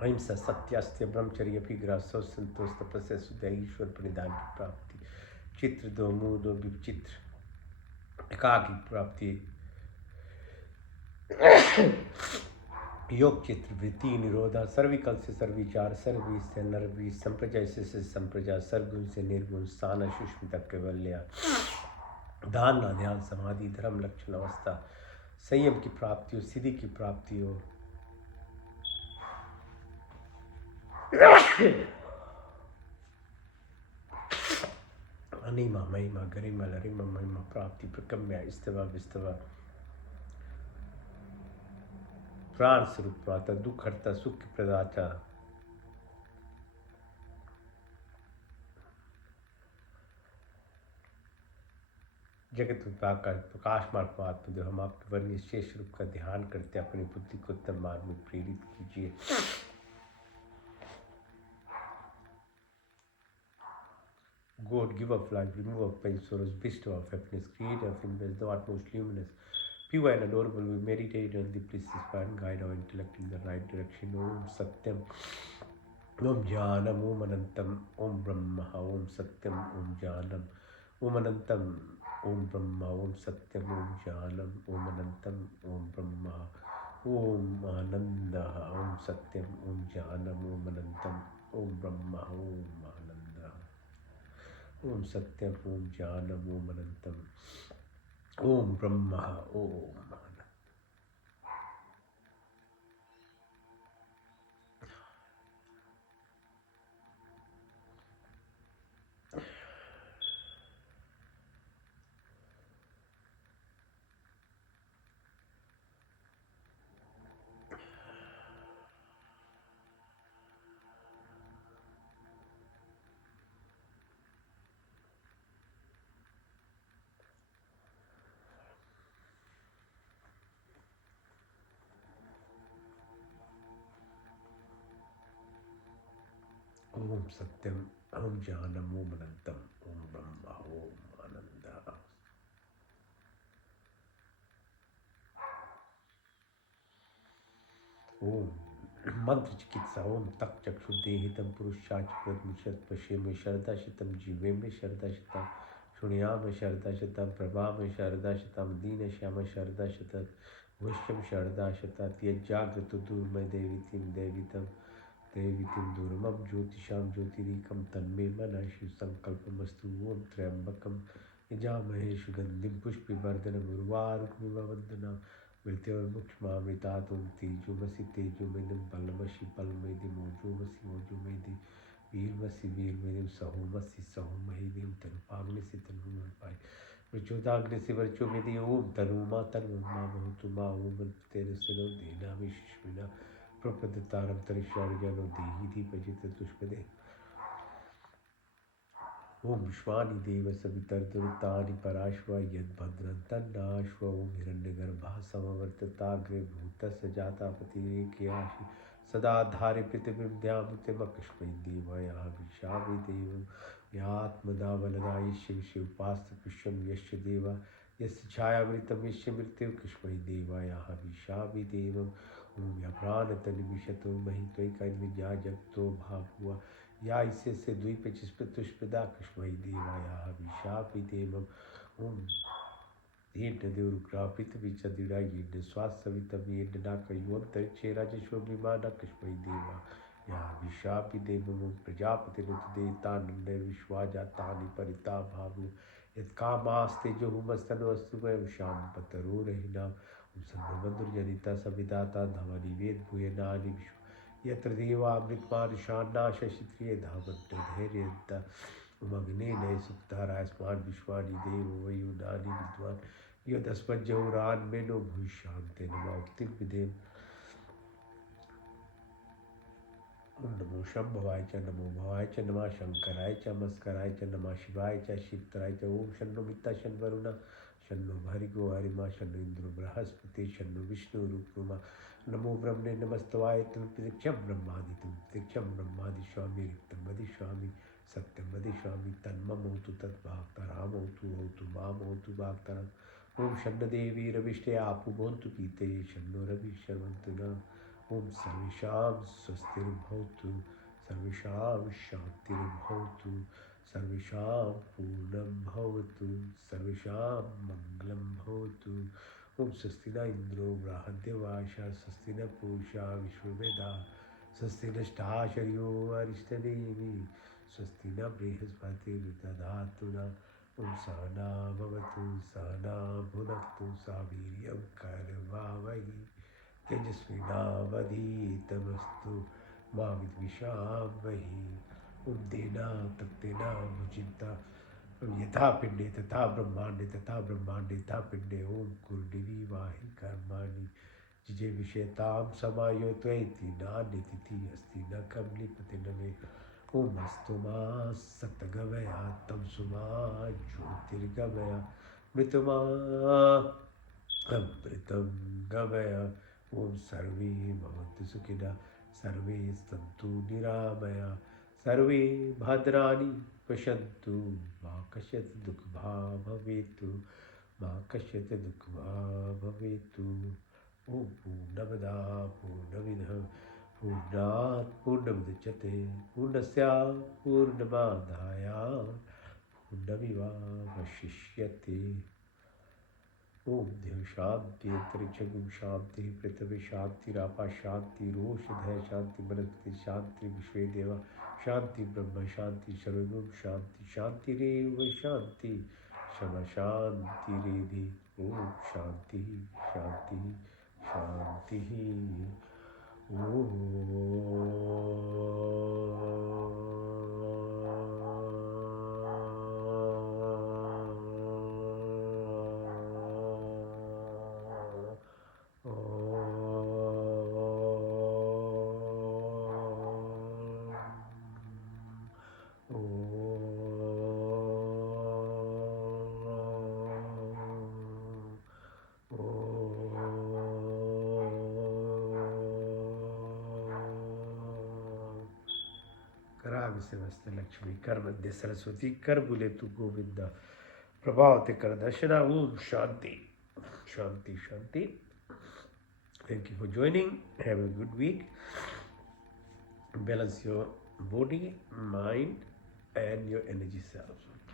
अहिंसा सत्यास्त्य ब्रह्मचर्य अभिग्रह सौ संतोष तपस्या शुद्ध ईश्वर परिधान की प्राप्ति चित्र दो मुँह दो विचित्र एका की प्राप्ति योग चित्र वृत्ति निरोधा सर्विकल से सर्विचार सर्वी से नरवी संप्रजय से संप्रजा सर्वगुण से निर्गुण स्थान सूक्ष्म तक कैवल्य धारणा ध्यान समाधि धर्म लक्षण अवस्था संयम की प्राप्ति हो सिद्धि की प्राप्ति हो। अनिमा महिमा गरिमा लरिमा महिमा प्राप्ति प्रकम्या स्तवा विस्तवा प्राण स्वरूप प्राता दुख हरता सुख प्रदाता जगत उत्पादक प्रकाशमान आत्मदेव हम आपके वर्णीय शेष रूप का ध्यान करते अपनी बुद्धि को उत्तम मार्ग में प्रेरित कीजिए। God, give of life, remove of pain, sorrows, bestow of happiness, create of immense, thou art most luminous, pure and adorable. We meditate on the please inspire and guide our intellect in the right direction. Om Satyam, Om Jnanam, Om Anantam, Om Brahma, Om Satyam, Om Jnanam, Om Anantam, Om Brahma, Om Satyam, Om Jnanam, Om Anantam, Om Brahma, Om Ananda, Om Satyam, Om Jnanam, Om Anantam, Om Brahma, Om Ananda. ओम सत्यम ओम ज्ञानम ओम अनंतम ओम ब्रह्मा ओम ओम सत्यम ओम ज्ञानम ओम अनंतम ओम ब्रह्मा ओम आनंद। ओम मंत्र चिकित्सा ओम तक चक्षुर्देहितम पुरुषाचित पश्ये में शरदा शतम जीवे में शरदा शतम शुणिया में शरदा शतम प्रभा में शरदा शतम दीन श्याम शरदा शतम वश्यम शरदा शता त्यजाग्रत दूर्मय देवीतिम देवीतम देवीतिम दूरमं ज्योतिषां ज्योतिरीकं तन्मे मनः शिव संकल्पमस्तु। ओम त्र्यंबकं यजामहे सुगंधिं पुष्टिवर्धनम् उर्वारुकमिव वन्दनाम् मृत्योर्मुक्षमामृतात्। तेजोमसि तेजोमेदिं बलमसि बलमेदिं ओजोमसि ओजोमेदिं वीरमसि वीरमेदिं सहोमसि सहोमहेदिं तनुपाग्निसि तनुमपाय प्रचोदाग्नि से वर्चो मेदि ओम तनुमा तनुमा बहुतु मा ओम तेरे सिरो देना विश्वना प्रपदतारम तरिष्यार्जनो देहि दीपजित दुष्पदे ओम विश्वानि देव सवितर्दुरितानि पराश्व यद्भद्रं तन्नाश्व ओम हिरण्यगर्भा समवर्तताग्रे भूतस्य जातापतिरेक्याशि सदा धारे पृथिवीं ध्यामुतिमकस्मै देवया विशामि देवं यात्मदा यस्य विषय उपास्त पुष्यम यस्य देवा यस्य छायामृतम यस्य मृत्यु कृष्मै देवाया हविषाभि देवम ओम या प्राणतनिविशतो महि त्वयिकैर्विद्या जगतो भावुआ या इससे द्वीप चिस्पृतुष्पदा कृष्मै देवाया हविषाभि देवम ओम येड्डदेवरुग्रापितविचदिडा येड्डस्वात्सवितं येड्डनाकयोऽन्तरिक्षेराजश्वभिमानकृष्मै देवा या विशापिदेवं प्रजापतिरुतदेतानन्द विश्वाजातानि परिता भावु यत्कामास्तेजोहुमस्तनोऽस्तु वयं शाम्पतरोरहिणां सन्नबन्धुर्जनिता सविदाता धवनि वेदभूयनानि विश्व यत्र देवामृतमानुषान्ना शशित्रिये धावन्तधैर्यन्त उमग्ने नये सुक्तारायस्मान् विश्वानि देवो वयुनानि विद्वान् यदस्मज्जौरान्मेनो भूषान्ते नमः उक्तिर्विदेव नमो शंभवाय च नमो भवाय च नमः शंकराय च मस्कराय च नमः शिवाय च शिवतराय च ओम शन्नो मित्ता शन्वरुणा शन्नो भर्गो हरिमा शन्नो इंद्रो बृहस्पति शन्नो विष्णु रूपमा नमो ब्रह्मणे नमस्तवाय तुल्यक्षम ब्रह्मादि स्वामी रिक्तम वदिष्यामि सत्यम वदिष्यामि तन्मम होतु तद्भाक्तराम होतु माम होतु भाक्तराम ओम शन्न देवी रविष्टे आपु भवन्तु पीते शन्नो रवि शर्वन्तु न ओम सर्वेषां स्वस्तिर्भवतु सर्वेषां शान्तिर्भवतु सर्वेषां पूर्णं भवतु सर्वेषां मङ्गलं भवतु ओम स्वस्ति न इन्द्रो बृहद्देवाशा स्वस्ति न पूषा विश्ववेदा स्वस्ति नष्टाशर्यो अरिष्टनेमि स्वस्ति न बृहस्पतिर्दधातु न ओम सहना भवतु सहना भुनक्तु सा वीर्यं करवावहै तेजस्विनावधीतमस्तु मा विद्विषावहै ओम देना तत्तेना भुजिता यथा पिंडे तथा ब्रह्मांडे तथा पिंडे ओम कुर्दिवी वाहि कर्माणि जिजे विषयतां समायो त्वयति नान्यतिथि अस्ति न कमलिपति न मे ओम अस्तु मा सतगवया तम सुमा ज्योतिर्गमया मृतमा अमृतं गमया ओम सर्वे भवन्तु सुखिनः सर्वे सन्तु निरामया सर्वे भद्राणि पश्यन्तु मा कश्चित् दुःखभाग् भवेत् मा कश्चित् दुःखभाग् भवेत् ओम पूर्णमदा पूर्णमिदः पूर्णात् पूर्णमुदच्यते पूर्णस्य पूर्णमादाय पूर्णमेवावशिष्यते ओम देव शांति अंतरिक्षं शांति पृथ्वी शांतिरापा शांति रोषधय शांति वनस्पति शांति विश्वे देवा शांति ब्रह्म शांति सर्वगुण शांति शांतिरेव शांति क्षमा शांतिरेधि ओम शांति शांति शांति ओम कराग से वस्त लक्ष्मी कर मध्य सरस्वती कर बुले तू गोविंद प्रभावते कर दर्शना ओम शांति शांति शांति thank you for joining have a good week balance your body mind and your energy self